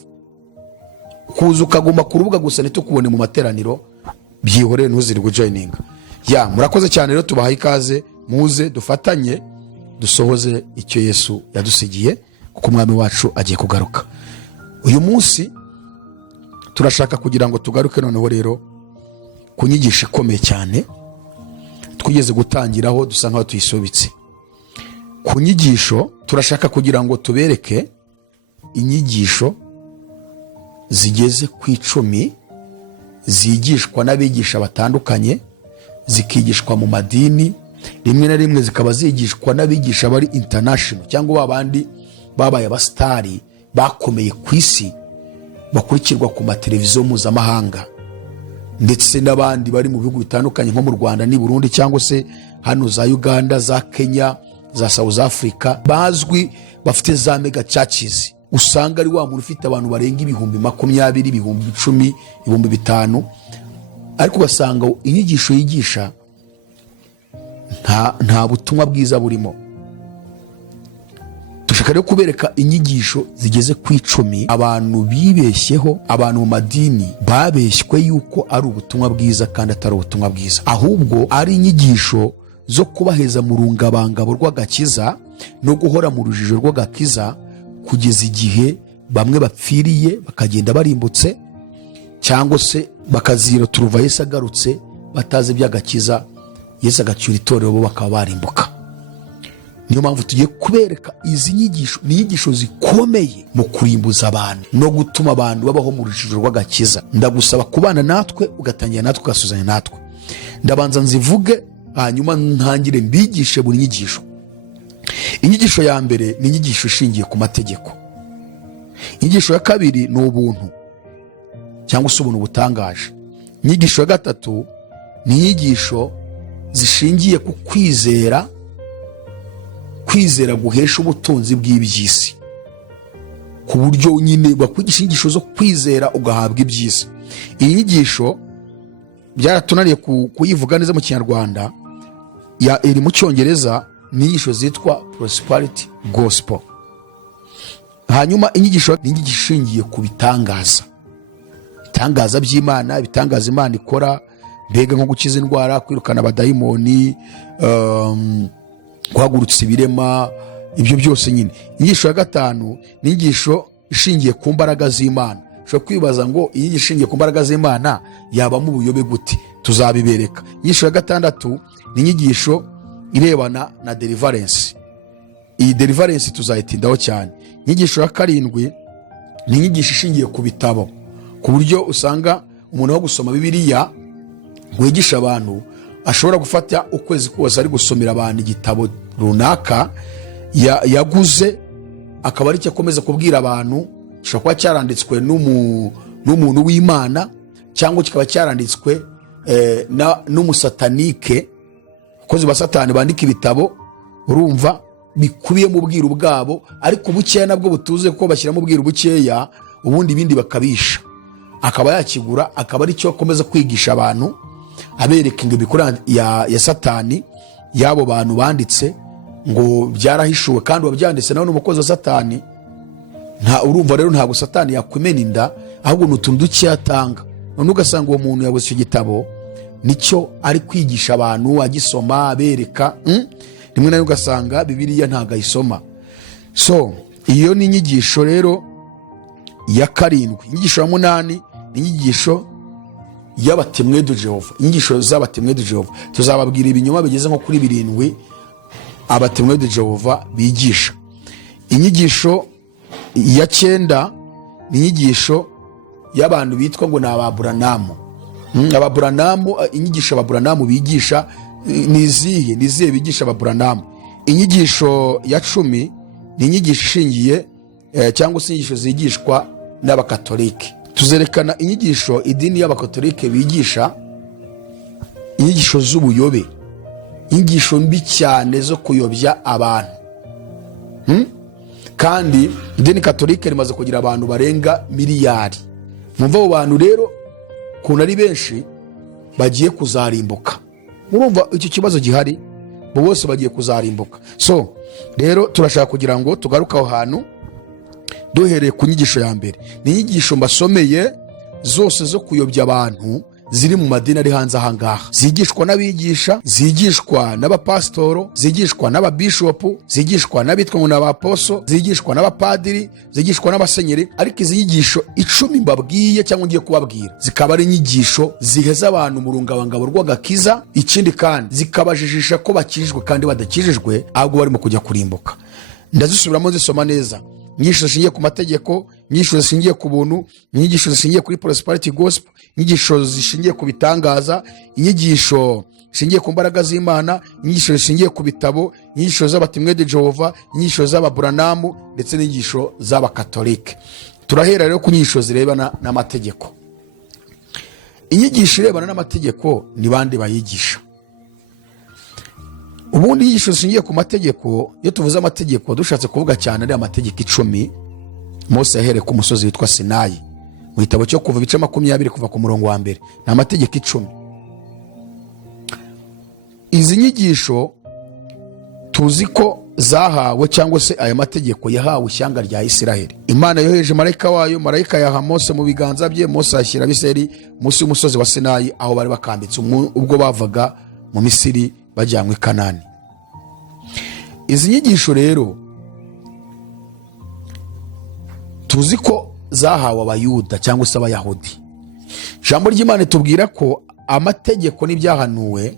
Kuza ukagomba kurubuga gusa nitukubone mu materaniro, byihorere ntuzirwe joininga. Ya murakoze cyane rero, tubaha ikaze, muze dufatanye dusohoze icyo Yesu yadusigiye, kuko umwami wacu agiye kugaruka. Uyu munsi turashaka kugira ngo tugaruke noneho rero ku nyigisho ikomeye cyane twigeze gutangiraho, dusa nkaho tuyisobitse. ku nyigisho turashaka kugira ngo tubereke inyigisho zigeze ku 10 zigishwa n'abigisha batandukanye, zikigishwa mu madini, rimwe na rimwe zikaba zigishwa n'abigisha bari international cyangwa babandi babaye abastari bakomeye ku isi bakurikirwa ku mateleviziyo mpuzamahanga, ndetse n'abandi bari mu bihugu bitandukanye nko mu Rwanda ni Burundi cyangwa se hano za Uganda, za Kenya, za South Africa, bazwi bafite za mega churches. Usanga ari wa muntu ufite abantu barenga 20,000, 10,000, 5,000, ariko basanga inyigisho yigisha nta butumwa bwiza burimo. Dushaka rero kubereka inyigisho zigeze ku 10 abantu bibeshyeho, abantu mu madini babeshywe yuko ari ubutumwa bwiza kandi atari ubutumwa bwiza, ahubwo ari inyigisho zo kubaheza mu rungabangabo rw'agakiza no guhora mu rujijo rw'agakiza kugeza igihe bamwe bapfiriye bakagenda barimbutse, cyangwa se bakazira turuva Yesu agarutse batazi by'agakiza, Yesu agacyura itorero bo bakaba barimbuka. Niyo mpamvu tugiye kubereka izi nyigisho, ni inyigisho zikomeye mu kurimbuza abantu no gutuma abantu babaho mu rujijo rw'agakiza. Ndagusaba kubana natwe, ugatangira natwe, ugasuzanya natwe. Ndabanza nzivuge hanyuma ntangire mbigishe buri nyigisho. Inyigisho ya mbere ni inyigisho ishingiye ku mategeko. Inyigisho ya kabiri ni ubuntu cyangwa se ubuntu butangaje. Inyigisho ya gatatu ni inyigisho zishingiye ku kwizera guhesha ubutunzi bw'iby'isi, ku buryo nyine bakwigisha inyigisho zo kwizera ugahabwa iby'isi. Iyi nyigisho byaratunaniye kuyivuga neza mu Kinyarwanda, iri mu Cyongereza, ni inyigisho zitwa prosperity gospel. Hanyuma inyigisho ni inyigisho ishingiye ku bitangaza by'Imana, ibitangaza Imana ikora, mbega nko gukiza indwara, kwirukana abadayimoni, guhagurutsa ibirema, ibyo byose nyine. Inyigisho ya gatanu ni inyigisho ishingiye ku mbaraga z'Imana. Ushobora kwibaza ngo inyigisho ishingiye ku mbaraga z'Imana yabamo ubuyobe gute? Tuzabibereka. Inyigisho ya gatandatu ni inyigisho irebana na deliverance. Iyi deliverance tuzayitindaho cyane. Inyigisho ya karindwi ni inyigisho ishingiye ku bitabo, ku buryo usanga umuntu wo gusoma Bibiliya wigisha abantu ashobora gufata ukwezi kose ari gusomera abantu igitabo runaka yaguze, akaba ari cyo akomeza kubwira abantu. Gishobora kuba cyaranditswe n'umuntu w'Imana, cyangwa kikaba cyaranditswe n'umusatanike, abakozi ba Satani bandika ibitabo, urumva bikubiye mu bwiru bwabo, ariko bukeya nabwo butuze ko bashyiramo ubwiru bukeya, ubundi ibindi bakabisha. Akaba yakigura, akaba ari cyo akomeza kwigisha abantu, abereka ngo ibikora ya Satani yabo bantu banditse ngo byarahishuwe, kandi wabyanditse nawe n'umukozi wa Satani. Urumva rero ntabwo Satani yakwimena inda, ahubwo n'utuntu duke yatanga. None ugasanga uwo muntu yabuze icyo gitabo, nicyo ari kwigisha abantu, agisoma abereka. Rimwe na rimwe ugasanga Bibiliya ntabwo ayisoma. So iyo ni inyigisho rero ya karindwi. Inyigisho ya munani ni inyigisho y'abatemwe de Jehova. Inyigisho z'abatemwe de Jehova tuzababwira ibinyoma bigeze nko kuri 7 abatemwe de Jehova bigisha. Inyigisho ya 9 ni inyigisho y'abantu bitwa ngo ni Ababuranamu. Ababuranamu, inyigisho Ababuranamu bigisha ni izihe bigisha Ababuranamu. Inyigisho ya 10 ni inyigisho ishingiye cyangwa se inyigisho zigishwa n'Abakatolike. Tuzerekana inyigisho idini y'Abakatolike bigisha, inyigisho z'ubuyobe, inyigisho mbi cyane zo kuyobya abantu. Kandi idini Katolike rimaze kugira abantu barenga miliyari. Mumva abo bantu rero kuntu ari benshi bagiye kuzarimbuka. Murumva icyo kibazo gihari, bo bose bagiye kuzarimbuka. So rero turashaka kugira ngo tugaruke aho hantu duhereye ku nyigisho ya mbere. Ni inyigisho mbasomeye zose zo kuyobya abantu ziri mu madini ari hanze ahangaha, zigishwa n'abigisha, zigishwa n'abapasitoro, zigishwa n'ababishopu, zigishwa n'abitwa ngo n'abaposo, zigishwa n'abapadiri, zigishwa n'abasenyeri. Ariko izi nyigisho 10 mbabwiye cyangwa ngiye kubabwira zikaba ari inyigisho ziheza abantu mu rungabangabo rw'agakiza, ikindi kandi zikabajijisha ko bakijijwe kandi badakijijwe, ahubwo barimo kujya kurimbuka. Ndazisubiramo zisoma neza: inyigisho zishingiye ku mategeko, inyigisho zishingiye ku buntu, inyigisho zishingiye kuri prosperity gospel, inyigisho zishingiye ku bitangaza, inyigisho zishingiye ku mbaraga z'Imana, inyigisho zishingiye ku bitabo, inyigisho z'abatimwe de Jehova, inyigisho z'ababuranamu ndetse n'inyigisho z'abakatolike. Turahera rero ku nyigisho zirebana n'amategeko. Inyigisho irebana n'amategeko ni bande bayigisha? Ubundi inyigisho zishingiye ku mategeko, iyo tuvuze amategeko dushatse kuvuga cyane ari amategeko 10 Mose yahereye ku musozi witwa Sinayi mu gitabo cyo kuva ibice 20 kuva ku murongo wa mbere. Ni amategeko 10. Izi nyigisho tuzi ko zahawe cyangwa se aya mategeko yahawe ishyanga rya Isiraheli. Imana yohereje marayika wayo, marayika yaha Mose mu biganza bye, Mose ashyira Abisirayeli munsi y'umusozi wa Sinayi aho bari bakambitse ubwo bavaga mu Misiri bajyanywe i Kanani. Izi nyigisho rero tuzi ko zahawe abayuda cyangwa se abayahudi. Ijambo ry'Imana tubwira ko amategeko n'ibyahanuwe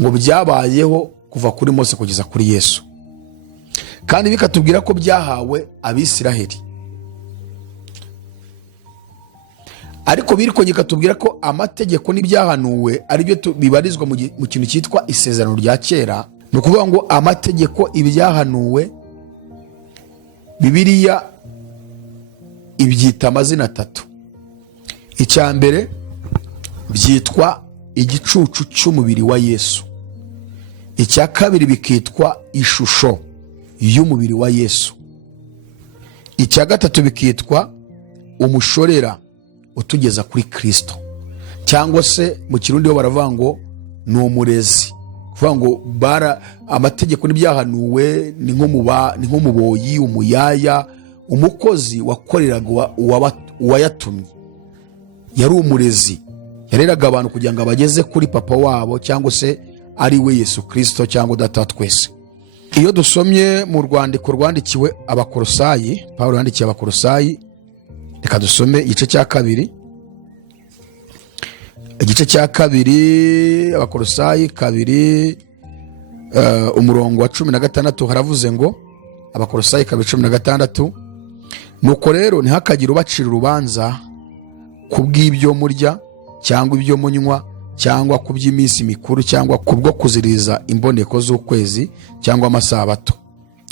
ngo byabayeho kuva kuri Mose kugeza kuri Yesu, kandi bikatubwira ko byahawe Abisiraheli. Ariko biriko kikatubwira ko amategeko n'ibyahanuwe ari byo bibarizwa mu kintu cyitwa isezerano rya kera. Ni ukuvuga ngo amategeko, ibyahanuwe, Bibiliya ibyita amazina 3. Icya mbere byitwa igicucu cy'umubiri wa Yesu. Icya kabiri bikitwa ishusho y'umubiri wa Yesu. Icya gatatu bikitwa umushorera utugeza kuri Kristo, cyangwa se mu Kirundi ho baravuga ngo ni umurezi. Kuvuga ngo amategeko n'ibyahanuwe ni nk'umuboyi, umuyaya, umukozi wakoreraga uwayatumye. Yari umurezi, yareraga abantu kugira ngo abageze kuri papa wabo cyangwa se ari we Yesu Kristo cyangwa Data twese. Iyo dusomye mu rwandiko rwandikiwe Abakolosayi, Pawulo yandikiye Abakolosayi, reka dusome igice cya 2. Igice cya 2 Abakolosayi 2 umurongo wa 16 haravuze ngo, Abakolosayi 2:16, nuko rero ntihakagire ubacira urubanza kubw'ibyo murya cyangwa ibyo munywa cyangwa kuby'iminsi mikuru cyangwa kubwo kuziriza imboneko z'ukwezi cyangwa amasabato.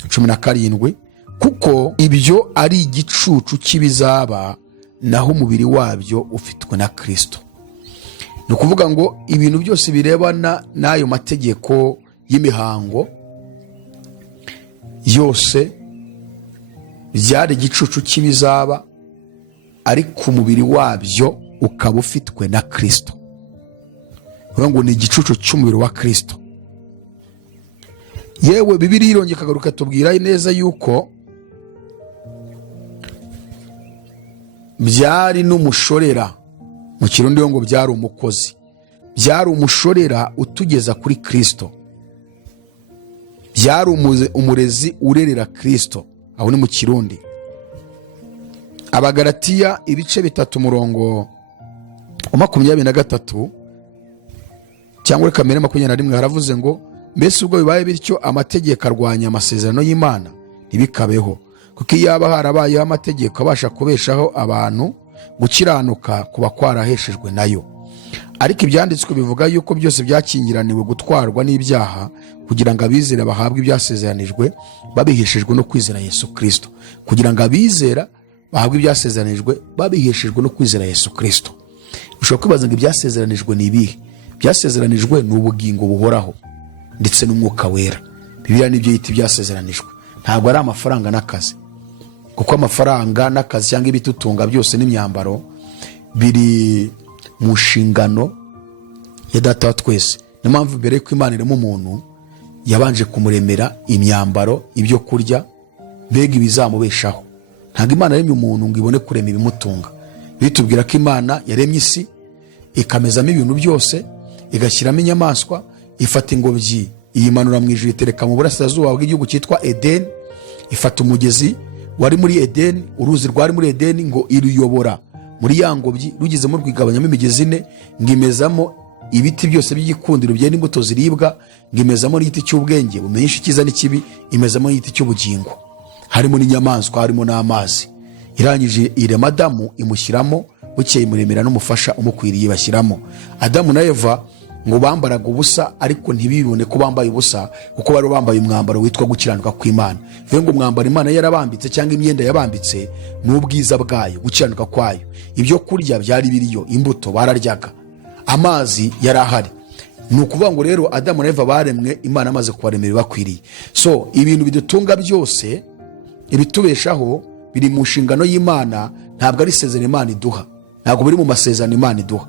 17, kuko ibyo ari igicucu cy'ibizaba, naho umubiri wabyo ufitwe na Kristo. Ni ukuvuga ngo ibintu byose birebana n'ayo mategeko y'imihango yose byari igicucu cy'ibizaba, ariko umubiri wabyo ukaba ufitwe na Kristo. Ngo ni igicucu cy'umubiri wa Kristo. Yewe Bibiliya irongera ikagaruka tubwira neza yuko byari n'umushorera. Mu Kirundi ngo byari umukozi, byari umushorera utugeza kuri Kristo, byari umurezi urerera Kristo. Aho ni mu Kirundi. Abagalatiya ibice 3 umurongo wa 23 cyangwa reka mbere 21 haravuze ngo, mbese ubwo bibaye bityo amategeko arwanya amasezerano y'Imana ntibikabeho, kuko iyaba harabayeho amategeko abasha kubeshaho abantu gukiranuka kuba kwaraheshejwe nayo. Ariko ibyanditswe bivuga yuko byose byakingiraniwe gutwarwa n'ibyaha, kugira ngo abizera bahabwe ibyasezeranijwe babiheshejwe no kwizera Yesu Kristo. Kugira ngo abizera bahabwe ibyasezeranijwe babiheshejwe no kwizera Yesu Kristo. Ushobora kwibaza ngo ibyasezeranijwe ni ibihe? Byasezeranijwe ni ubugingo buhoraho ndetse n'umwuka wera. Bibiliya nibyo yita ibyasezeranijwe, ntabwo ari amafaranga n'akazi, kuko amafaranga n'akazi cyangwa ibitutunga byose n'imyambaro biri mu nshingano ya Data wa twese. Niyo mpamvu mbere yuko Imana irema umuntu yabanje kumuremera imyambaro, ibyo kurya, mbega ibizamubeshaho. Ntabwo Imana yaremye umuntu ngo ibone kurema ibimutunga. Bitubwira ko Imana yaremye isi ikamezamo ibintu byose, igashyiramo inyamaswa, ifata ingobyi iyimanura mu ijuru itereka mu burasirazuba bw'igihugu cyitwa Edeni, ifata umugezi wari muri Edeni, uruzi rwari muri Edeni ngo iruyobora muri ya ngobyi, rugezemo rwigabanyamo imigezi ine, ngo imezamo ibiti byose by'igikundiro byera imbuto ziribwa, ngo imezamo n'igiti cy'ubwenge bumenyesha icyiza n'ikibi, imezamo n'igiti cy'ubugingo, harimo n'inyamaswa, harimo n'amazi. Irangije irema Adamu imushyiramo, bukeye imuremera n'umufasha umukwiriye bashyiramo. Adamu na Eva ngo bambaraga ubusa, ariko ntibibone ko bambaye ubusa, kuko bari bambaye umwambaro witwa gukiranuka kw'Imana. Bivuga ngo umwambaro Imana yarabambitse cyangwa imyenda yabambitse ni ubwiza bwayo, gukiranuka kwayo. Ibyo kurya byari biriyo, imbuto bararyaga, amazi yari ahari. Ni ukuvuga ngo rero Adamu na Eva baremwe Imana amaze kubaremera bakwiriye. So ibintu bidutunga byose, ibitubeshaho, biri mu nshingano y'Imana, ntabwo ari isezerano Imana iduha, ntabwo biri mu masezerano Imana iduha.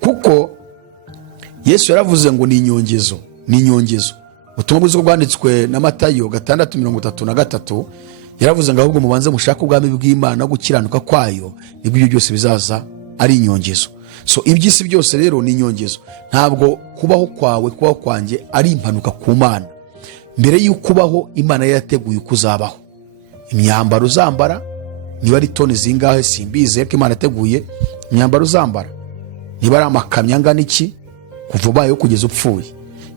Kuko Yesu yaravuze ngo ni inyongezo, ni inyongezo. Ubutumwa bwiza bwanditswe na Matayo 6:33 yaravuze ngo ahubwo mubanze mushaka ubwami bw'Imana no gukiranuka kwayo, nibwo ibyo byose bizaza ari inyongezo. So iby'isi byose rero ni inyongezo. Ntabwo kubaho kwawe, kubaho kwanjye ari impanuka ku Mana. Mbere y'uko ubaho Imana yateguye uko uzabaho. Imyambaro uzambara niba ari toni zingahe simbizi, ariko Imana yateguye imyambaro uzambara. Niba ari amakamyo angana iki kuva ubayeho kugeza upfuye.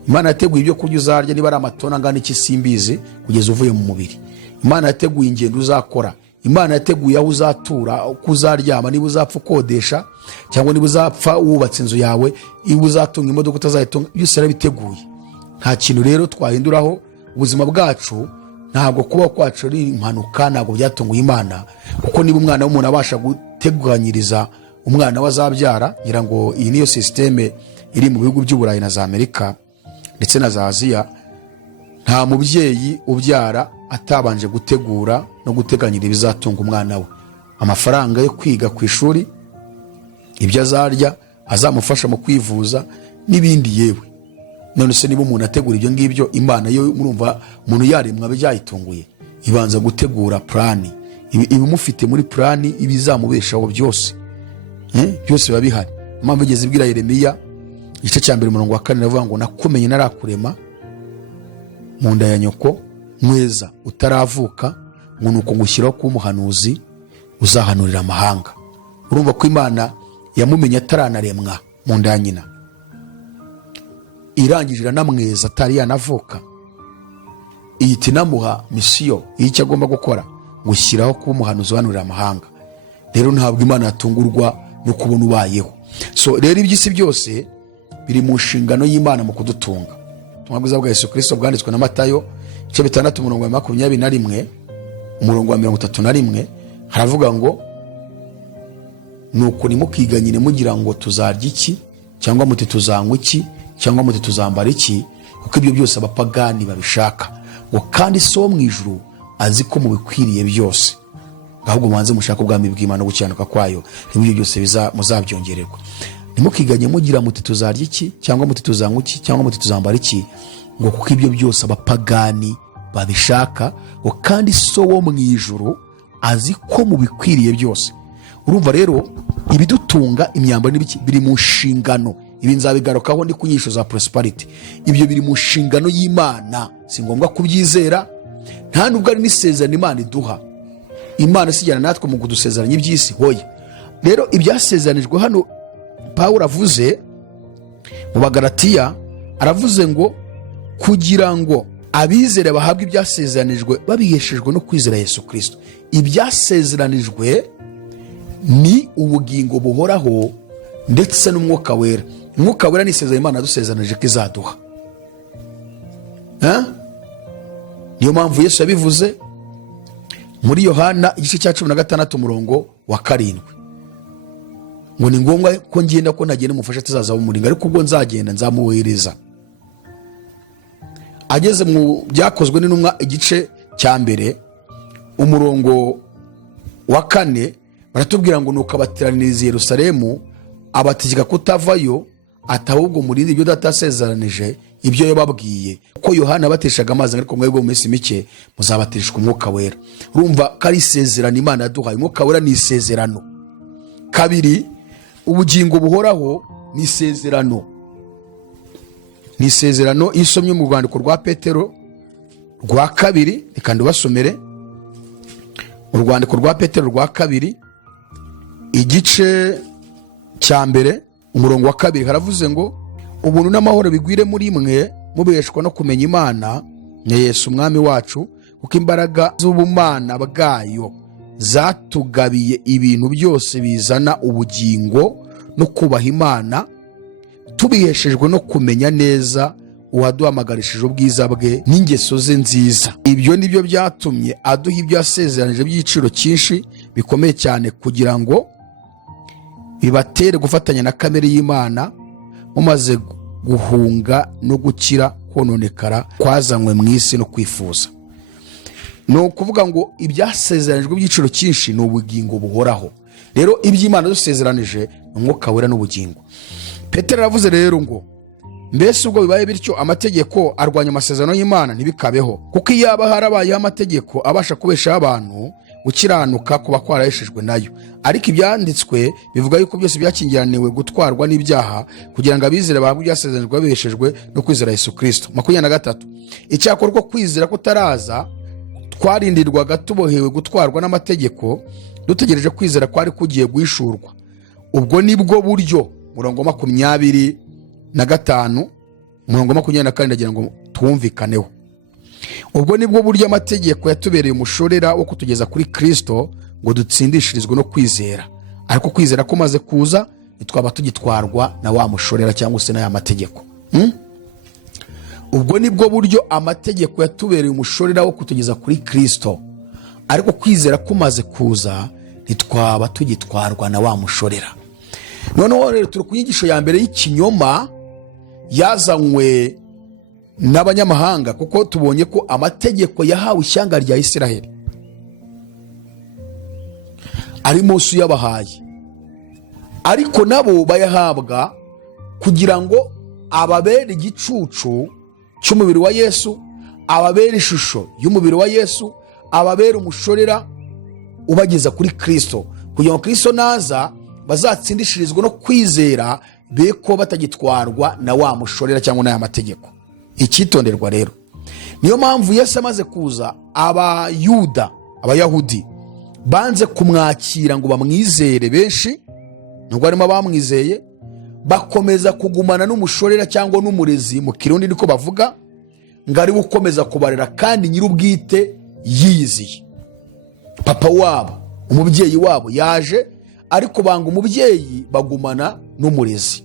Imana yateguye ibyo kurya uzarya, niba ari amatoni angana iki simbizi, kugeza uvuye mu mubiri. Imana yateguye ingendo uzakora. Imana yateguye aho uzatura, uko uzaryama, niba uzapfa ukodesha cyangwa niba uzapfa wubatse inzu yawe, niba uzatunga imodoka utazayitunga, byose yarabiteguye. Nta kintu rero twahinduraho. Ubuzima bwacu ntabwo kubaho kwacu ari impanuka, ntabwo byatunguye Imana, kuko niba umwana w'umuntu abasha guteganyiriza umwana wazabyara, ngira ngo iyi niyo systeme iri mu bihugu by'Uburayi na za Amerika ndetse na za Aziya, nta mubyeyi ubyara atabanje gutegura no guteganyira ibizatunga umwana we, amafaranga yo kwiga ku ishuri, ibyo azarya, azamufasha mu kwivuza n'ibindi. Yewe none se niba umuntu ategura ibyo ngibyo, Imana yo murumva umuntu yaremwa byayitunguye, ibanza gutegura plani, ibimufite muri plani, ibizamubeshaho byose, byose biba bihari. Impamvu igeze ibwira Yeremiya igice cya mbere umurongo wa 4 navuga ngo nakumenye narakurema mu nda ya nyoko mweza utaravuka, ngo nuko ngushyiraho kuba umuhanuzi uzahanurira amahanga. Urumva ko Imana yamumenye ataranaremwa mu nda ya nyina, irangije iranamweza atari yanavuka, ihita inamuha misiyo y'icyo agomba gukora, gushyiraho kuba umuhanuzi uhanurira amahanga. Rero ntabwo Imana yatungurwa no kubona ubayeho. So rero iby'isi byose biri mu nshingano y'Imana mu kudutunga. Ubutumwa bwiza bwa Yesu Kristo bwanditswe na Matayo 6:21 umurongo wa 31 haravuga ngo nuko nimukiganyire mugira ngo tuzarya iki, cyangwa muti tuzanywa iki, cyangwa muti tuzambara iki, kuko ibyo byose abapagani babishaka, ngo kandi so mu ijuru azi ko mubikwiriye byose. Ahubwo mubanze mushaka ubwami bw'Imana no gukiranuka kwayo, n'ibyo byose muzabyongererwa. Nimukiganye mugira muti tuzarya iki, cyangwa muti tuzanywa iki, cyangwa muti tuzambara iki, ngo kuko ibyo byose abapagani babishaka, ngo kandi so wo mu ijuru azi ko mubikwiriye byose. Urumva rero ibidutunga, imyambaro n'ibiki, biri mu nshingano. Ibi nzabigarukaho ndi ku nyisho za prosperity. Ibyo biri mu nshingano y'Imana, si ngombwa kubyizera, nta nubwo ari n'isezerano Imana iduha. Imana sijyana natwe mu kudusezeranya iby'isi, hoya. Rero ibyasezeranijwe hano Pawulo avuze mu Bagalatiya, aravuze ngo kugira ngo abizere bahabwe ibyasezeranijwe babiheshejwe no kwizera Yesu Kristo. Ibyasezeranijwe ni ubugingo buhoraho ndetse n'umwuka wera. Umwuka wera ni isezerano Imana yadusezeranije ko izaduha. Niyo mpamvu Yesu yabivuze muri Yohana igice cya 16 umurongo wa 7, ngo ni ngombwa ko ngenda ko nagenda umufasha atazaza umuringa, ariko ubwo nzagenda nzamuhereza. Ageze mu byakozwe n'intumwa igice cya 1 umurongo wa 4 baratubwira ngo nuko abateraniriza Yerusalemu abategeka kutavayo, atahubwo murinde ibyo datasezeranije ibyo yababwiye, ko Yohana bateshaga amazi, ariko mwebwe mu minsi mike muzabateshwa umwuka wera. Urumva ko ari isezerano Imana yaduhaye. Umwuka wera ni isezerano. Kabiri, ubugingo buhoraho ni isezerano. Ni isezerano. Iyo usomye mu rwandiko rwa Petero rwa kabiri, reka ndubasomere urwandiko rwa Petero rwa kabiri igice cya mbere umurongo wa kabiri, haravuze ngo ubuntu n'amahoro bigwire muri mwe mubeshwa no kumenya Imana na Yesu umwami wacu, kuko imbaraga z'ubumana bwayo zatugabiye ibintu byose bizana ubugingo no kubaha Imana, tubiheshejwe no kumenya neza uwaduhamagarishije ubwiza bwe n'ingeso ze nziza. Ibyo nibyo byatumye aduha ibyo yasezeranije by'igiciro cyinshi bikomeye cyane, kugira ngo bibatere gufatanya na kamere y'Imana, mumaze guhunga no gukira kononekara kwazanywe mu isi no kwifuza. Ni ukuvuga ngo ibyasezeranijwe by'igiciro cyinshi ni ubugingo buhoraho. Rero iby'Imana dusezeranije ni umwuka wera n'ubugingo. Petero aravuze rero ngo mbese ubwo bibaye bityo amategeko arwanya amasezerano y'Imana ntibikabeho, kuko iyo aba harabayeho amategeko abasha kubeshaho abantu gukiranuka kuba kwaraheshejwe nayo. Ariko ibyanditswe bivuga yuko byose byakingiraniwe gutwarwa n'ibyaha, kugira ngo abizera bahabwe ibyasezeranijwe babeshejwe no kwizera Yesu Kristo. 23 Icyakorwa kwizera kutaraza twarindirwaga tubohewe gutwarwa n'amategeko, dutegereje kwizera kwari kugiye guhishurwa. Ubwo nibwo buryo murongo 25 murongo 24 ndagira ngo twumvikaneho. Ubwo nibwo buryo amategeko yatubereye umushorera wo kutugeza kuri Kristo ngo dutsindishirizwe no kwizera. Ariko kwizera ko maze kuza twaba tugitwarwa na wa mushorera cyangwa se na ya mategeko. Ubwo nibwo buryo amategeko yatubereye umushorera wo kutugeza kuri Kristo, ariko kwizera ko maze kuza twaba tugitwarwa na wa mushorera. Noneho rero turi ku nyigisho ya mbere y'ikinyoma yazanywe n'abanyamahanga, kuko tubonye ko amategeko yahawe ishyanga rya Isiraheli ari Mose yabahaye, ariko nabo bayahabwa kugira ngo ababere igicucu cy'umubiri wa Yesu, ababere ishusho y'umubiri wa Yesu, ababere umushorera ubageza kuri Kristo, kugira ngo Kristo naza bazatsindishirizwa no kwizera, beko batagitwarwa na wa mushorera cyangwa na ya mategeko. Icyitonderwa rero, niyo mpamvu Yesu amaze kuza abayahudi banze kumwakira ngo bamwizere. Benshi nubwo harimo bamwizeye, bakomeza kugumana n'umushorera cyangwa n'umurezi, mu Kirundi niko bavuga, ngo ari gukomeza kubarera kandi nyir'ubwite yiyiziye. Papa wabo, umubyeyi wabo yaje, ariko banga umubyeyi bagumana n'umurezi.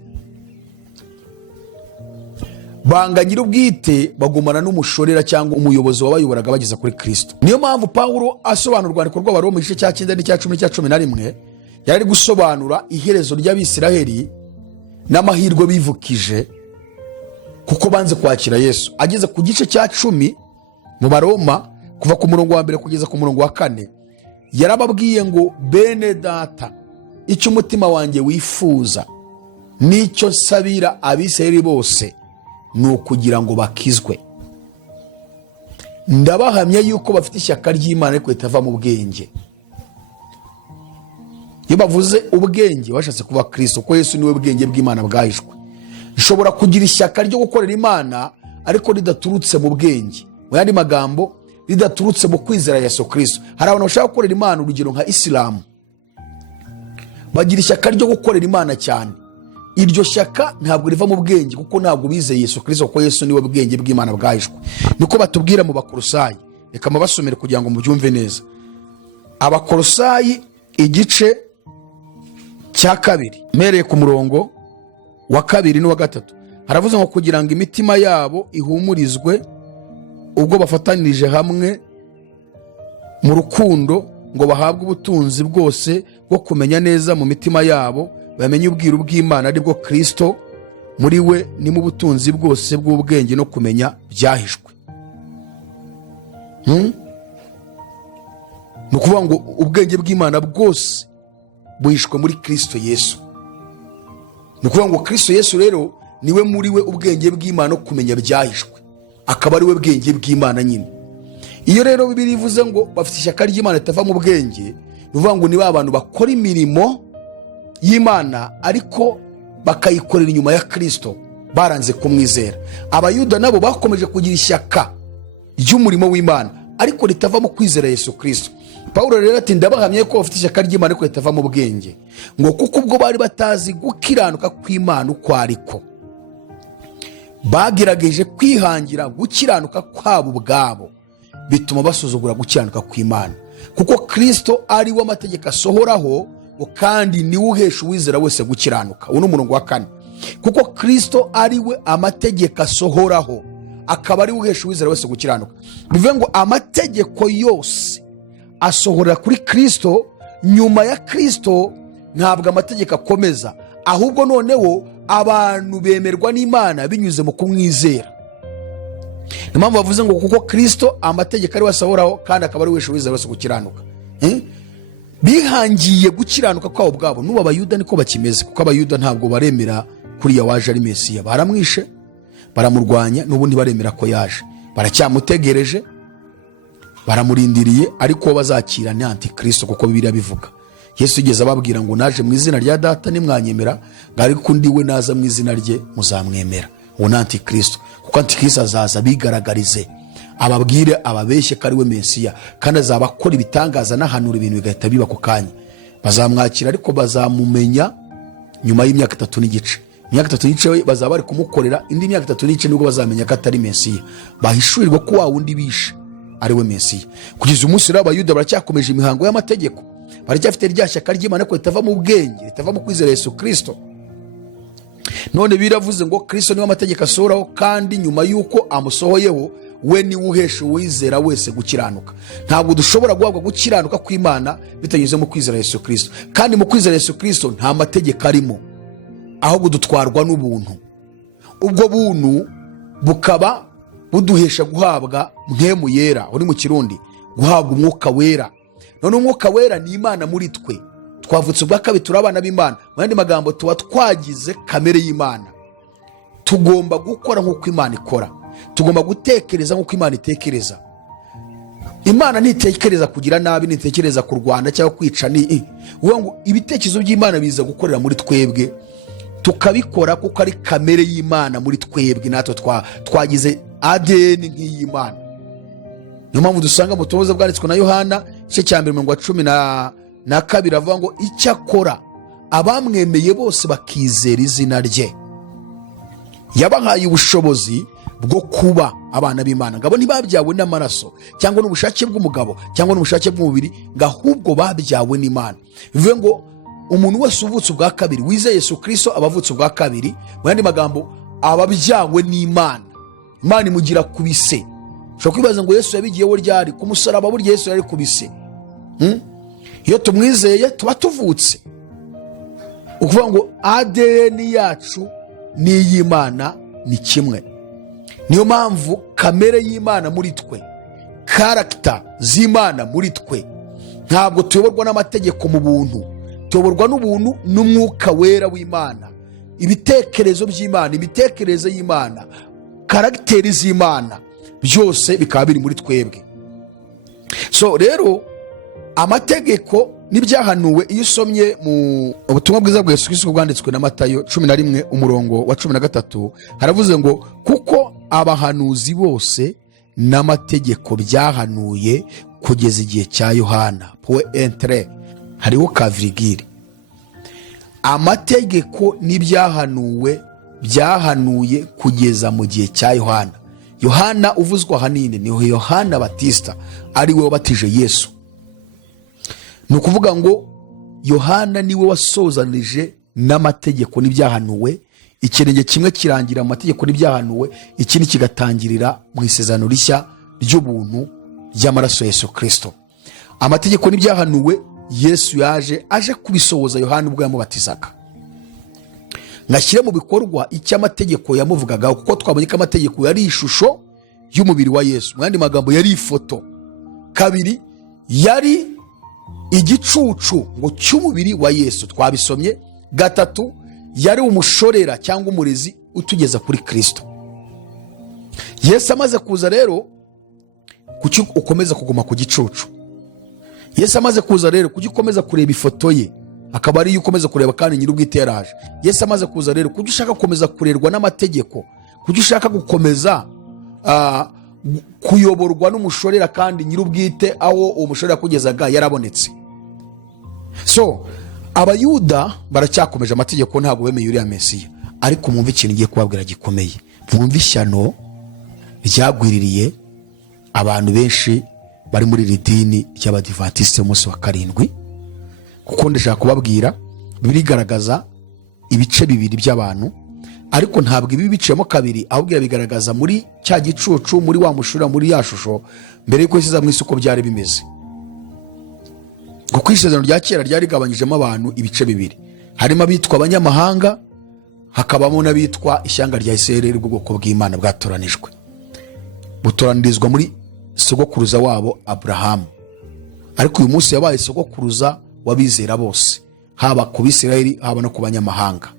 Banga nyir'ubwite bagumana n'umushorera cyangwa umuyobozi wabayoboraga bageza kuri Kristo. Niyo mpamvu Pawulo asobanura urwandiko rw'Abaroma igice cya 9 n'icya 10 n'icya 11 yari gusobanura iherezo ry'Abisiraheli n'amahirwe bivukije kuko banze kwakira Yesu. Ageze ku gice cya 10 mu Baroma kuva ku murongo wa 1 kugeza ku murongo wa 4, yarababwiye ngo bene data, icyo umutima wanjye wifuza nicyo nsabira Abisiraheli bose, ni ukugira ngo bakizwe. Ndabahamya yuko bafite ishyaka ry'Imana ariko itava mu bwenge. Iyo bavuze ubwenge bashatse kuba Kristo, ko Yesu niwe bwenge bw'Imana bwahishwe. Nshobora kugira ishyaka ryo gukorera Imana ariko ridaturutse mu bwenge, mu yandi magambo ridaturutse mu kwizera Yesu Kristo. Hari abantu bashaka gukorera Imana, urugero nka Islam, bagira ishyaka ryo gukorera Imana cyane. Iryo shyaka ntabwo riva mu bwenge, kuko ntabwo bizeye Yesu Kristo, kuko Yesu niwe bwenge bw'Imana bwahishwe. Niko batubwira mu Bakolosayi. Reka mabasomere kugira ngo mubyumve neza. Abakolosayi igice cya 2 mereye ku murongo wa 2 n'uwa 3 haravuze ngo kugira ngo imitima yabo ihumurizwe ubwo bafatanije hamwe mu rukundo, ngo bahabwe ubutunzi bwose bwo kumenya neza mu mitima yabo, bamenye ubwiru bw'Imana ari bwo Kristo, muri we ni mu butunzi bwose bw'ubwenge no kumenya byahishwe. Ni ukuvuga ngo ubwenge bw'Imana bwose buhishwe muri Kristo Yesu. Ni ukuvuga ngo Kristo Yesu rero niwe muri we ubwenge bw'Imana no kumenya byahishwe, akaba ari we bwenge bw'Imana nyine. Iyo rero Bibiliya ivuze ngo bafite ishyaka ry'Imana itava mu bwenge, bivuga ngo ni ba bantu bakora imirimo y'Imana ariko bakayikorera inyuma ya Kristo, baranze kumwizera. Abayuda nabo bakomeje kugira ishyaka ry'umurimo w'Imana ariko ritava mu kwizera Yesu Kristo. Pawulo rero ati ndabahamye ko bafite ishyaka ry'Imana ariko ritava mu bwenge, ngo kuko ubwo bari batazi gukiranuka kw'Imana uko ariko, bagerageje kwihangira gukiranuka kwabo ubwabo, bituma basuzugura gukiranuka kw'Imana. Kuko Kristo ari we amategeko asohoraho, kandi niwe uhesha uwizera wese gukiranuka. Uwo ni umurongo wa 4. Kuko Kristo ari we amategeko asohoraho, akaba ari we uhesha uwizera wese gukiranuka. Bivuze ngo amategeko yose asohorera kuri Kristo. Nyuma ya Kristo ntabwo amategeko akomeza, ahubwo noneho abantu bemerwa n'Imana binyuze mu kumwizera. Ni mpamvu bavuze ngo kuko Kristo amategeko ari we asohoraho, kandi akaba ari we uhesha uwizera wese gukiranuka. Bihangiye gukiranuka kwabo bwabo. N'ubu Abayuda niko bakimeze, kuko Abayuda ntabwo baremera kuriya waje ari Mesiya. Baramwishe, baramurwanya, n'ubundi baremera ko yaje. Baracyamutegereje, baramurindiriye, ariko bazakira ni Antikristo, kuko Bibiliya bivuga. Yesu yigeze ababwira ngo naje mu izina rya Data nimwanyemera, ariko undi we naza mu izina rye muzamwemera. Uwo ni Antikristo, kuko Antikristo azaza bigaragarize, ababwire, ababeshye ko ari we Mesiya, kandi azaba akora ibitangaza n'ahanura ibintu bigahita biba ku kanya. Bazamwakira ariko bazamumenya nyuma y'imyaka 3 n'igice. Imyaka 3 n'igice bazaba bari kumukorera, indi myaka 3 n'igice nibwo bazamenya ko atari Mesiya, bahishurirwa ko wa wundi bishe ari we Mesiya. Kugeza umunsi rero Abayuda baracyakomeje imihango y'amategeko, baracyafite rya shyaka ry'Imana ko ritava mu bwenge, ritava mu kwizera Yesu Kristo. None biravuze ngo Kristo niwe amategeko asohoraho, kandi nyuma y'uko amusohoyeho we ni uhesha uwizera wese gukiranuka. Ntabwo dushobora guhabwa gukiranuka kw'Imana bitanyuze mu kwizera Yesu Kristo, kandi mu kwizera Yesu Kristo nta mategeko arimo, ahubwo dutwarwa n'ubuntu. Ubwo buntu bukaba buduhesha guhabwa mpwemu yera, uri mu Kirundi guhabwa umwuka wera. None umwuka wera ni Imana muri twe, twavutse ubwa kabiri, turi abana b'Imana. Mu yandi magambo tuba twagize kamere y'Imana. Tugomba gukora nk'uko Imana ikora, tugomba gutekereza nk'uko Imana itekereza. Imana ntitekereza kugira nabi, ntitekereza kurwana cyangwa kwica. Ngo ibitekerezo by'Imana biza gukorera muri twebwe, tukabikora kuko ari kamere y'Imana muri twebwe. Natwe twagize ADN nk'iy'Imana. Niyo mpamvu dusanga mu butumwa bwanditswe na Yohana igice cya 12 avuga ngo icyakora abamwemeye bose bakizera izina rye, yabahaye ubushobozi bwo kuba abana b'Imana. Ngabo ntibabyawe n'amaraso cyangwa n'ubushake bw'umugabo cyangwa n'ubushake bw'umubiri, ngahubwo babyawe n'Imana. Bivuze ngo umuntu wese uvutse ubwa kabiri, wizeye Yesu Kristo, abavutse ubwa kabiri, mu yandi magambo ababyawe n'Imana. Imana imugira kubise. Ushobora kwibaza ngo Yesu yabigiyeho ryari? Ku musaraba burya Yesu yari kubise. Iyo tumwizeye tuba tuvutse. Ukuvuga ngo ADN yacu n'iy'Imana ni kimwe. Niyo mpamvu kamere y'Imana muri twe, character z'Imana muri twe, ntabwo tuyoborwa n'amategeko mu buntu, tuyoborwa n'ubuntu n'umwuka wera w'Imana. Ibitekerezo by'Imana, imitekerereze y'Imana, karagiteri z'Imana, byose bikaba biri muri twebwe. So rero amategeko n'ibyahanuwe, iyo usomye mu butumwa bwiza bwa Yesu Kristo bwanditswe na Matayo 11 umurongo wa 13, haravuze ngo kuko abahanuzi bose n'amategeko byahanuye kugeza igihe cya Yohana. Hariho ka virgule. Amategeko n'ibyahanuwe byahanuye kugeza mu gihe cya Yohana. Yohana uvuzwa hanini ni Yohana Batista, ari we wabatije Yesu. Ni ukuvuga ngo Yohana niwe wasozanije n'amategeko n'ibyahanuwe. Ikirenge kimwe kirangira mu mategeko n'ibyahanuwe, ikindi kigatangirira mu isezerano rishya ry'ubuntu ry'amaraso Yesu Kristo. Amategeko n'ibyahanuwe Yesu aje kubisohoza Yohana ubwo yamubatizaga. Ngashyire mu bikorwa icyo amategeko yamuvugagaho, kuko twabonye ko amategeko yari ishusho y'umubiri wa Yesu. Mu yandi magambo yari ifoto. Kabiri, yari igicucu ngo cy'umubiri wa Yesu, twabisomye. Gatatu, yari umushorera cyangwa umurezi utugeza kuri Kristo. Yesu amaze kuza rero, kuki ukomeza kuguma ku gicucu? Yesu amaze kuza rero, kuki ukomeza kureba ifoto ye? akaba ariyo ukomeza kureba kandi nyir'ubwite yaraje. Yesu amaze kuza rero, kuki ushaka gukomeza kurerwa n'amategeko? Kuki ushaka gukomeza kuyoborwa n'umushorera kandi nyir'ubwite aho uwo mushorera yakugezaga yarabonetse? So abayuda baracyakomeje amategeko, ntabwo bemeye uriya Mesiya. Ariko mwumve ikintu ngiye kubabwira gikomeye. Mwumve ishyano ryagwiririye abantu benshi bari muri iri dini ry'Abadivantisite umunsi wa karindwi. Kuko ndashaka kubabwira, Bibiliya igaragaza ibice bibiri by'abantu, ariko ntabwo ibi biciyemo kabiri, ahubwo bigaragaza muri cya gicucu, muri wa mushura, muri ya shusho mbere yuko isiza mu isi uko byari bimeze. Kuko isezerano rya kera ryari rigabanyijemo abantu ibice bibiri, harimo abitwa abanyamahanga, hakabamo n'abitwa ishyanga rya Isirayeli, ubwoko bw'Imana bwatoranijwe, butoranirizwa muri sogokuruza wabo Aburahamu. Ariko uyu munsi yabaye sogokuruza wabizera bose, haba ku Bisirayeli haba no ku banyamahanga.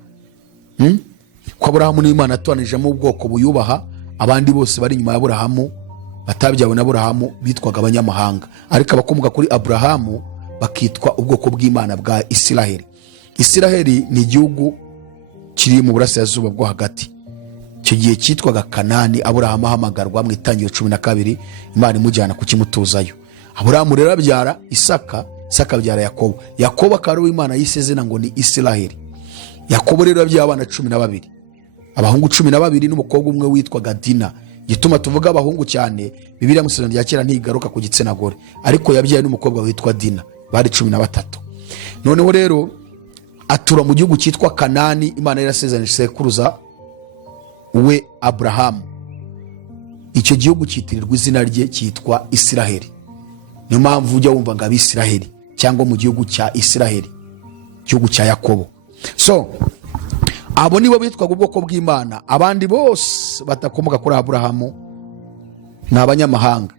Ko Aburahamu n'Imana atoranijemo ubwoko buyubaha, abandi bose bari inyuma ya Aburahamu batabyawe na Aburahamu bitwaga abanyamahanga, ariko abakomoka kuri Aburahamu bakitwa ubwoko bw'Imana bwa Isirayeli. Isirayeli ni igihugu kiri mu burasirazuba bwo hagati. Icyo gihe cyitwaga Kanani. Aburahamu ahamagarwa mu Itangiriro 12, Imana imujyana kukimutuzayo. Aburahamu rero abyara Isaka, Isaka abyara Yakobo. Yakobo akaba ari Imana yise izina ngo ni Isirayeli. Yakobo rero yabyaye abana 12, abahungu 12 n'umukobwa umwe witwaga Dina. Gituma tuvuga abahungu cyane, Bibiliya mu Isezerano rya kera ntigaruka ku gitsina gore, ariko yabyaye n'umukobwa witwa Dina, bari 13. Noneho rero atura mu gihugu cyitwa Kanani. Imana yarasezeranyije sekuruza we Aburahamu. Icyo gihugu cyitirirwa izina rye, cyitwa Isiraheli. Niyo mpamvu ujya wumva ngo Abisiraheli, cyangwa mu gihugu cya Isiraheli, gihugu cya Yakobo. So abo nibo bitwaga ubwoko bw'Imana. Abandi bose batakomoka kuri Aburahamu ni abanyamahanga.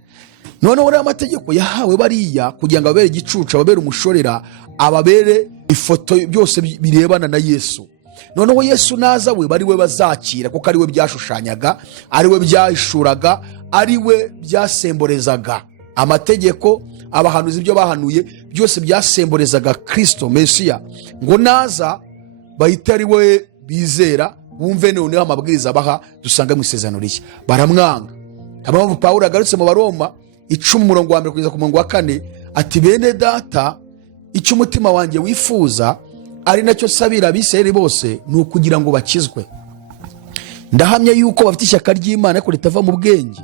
Noneho rero amategeko yahawe bariya kugira ngo ababere igicucu, ababere umushorera, ababere ifoto byose birebana na Yesu. Noneho Yesu naza we bari we bazakira, kuko ari we byashushanyaga, ari we byahishuraga, ari we byasemborezaga. Amategeko, abahanuzi ibyo bahanuye byose byasemborezaga Kristo Mesiya, ngo naza bahita ari we bizera, bumve noneho amabwiriza baha dusanga mu Isezerano Rishya. Baramwanga. Abavuga Pawulo agarutse mu Baroma 10:1 kugeza ku 4 ati, bene data, icyo umutima wanjye wifuza ari nacyo sabira Abisirayeli bose, ni ukugira ngo bakizwe. Ndahamya yuko bafite ishyaka ry'Imana ko ritava mu bwenge,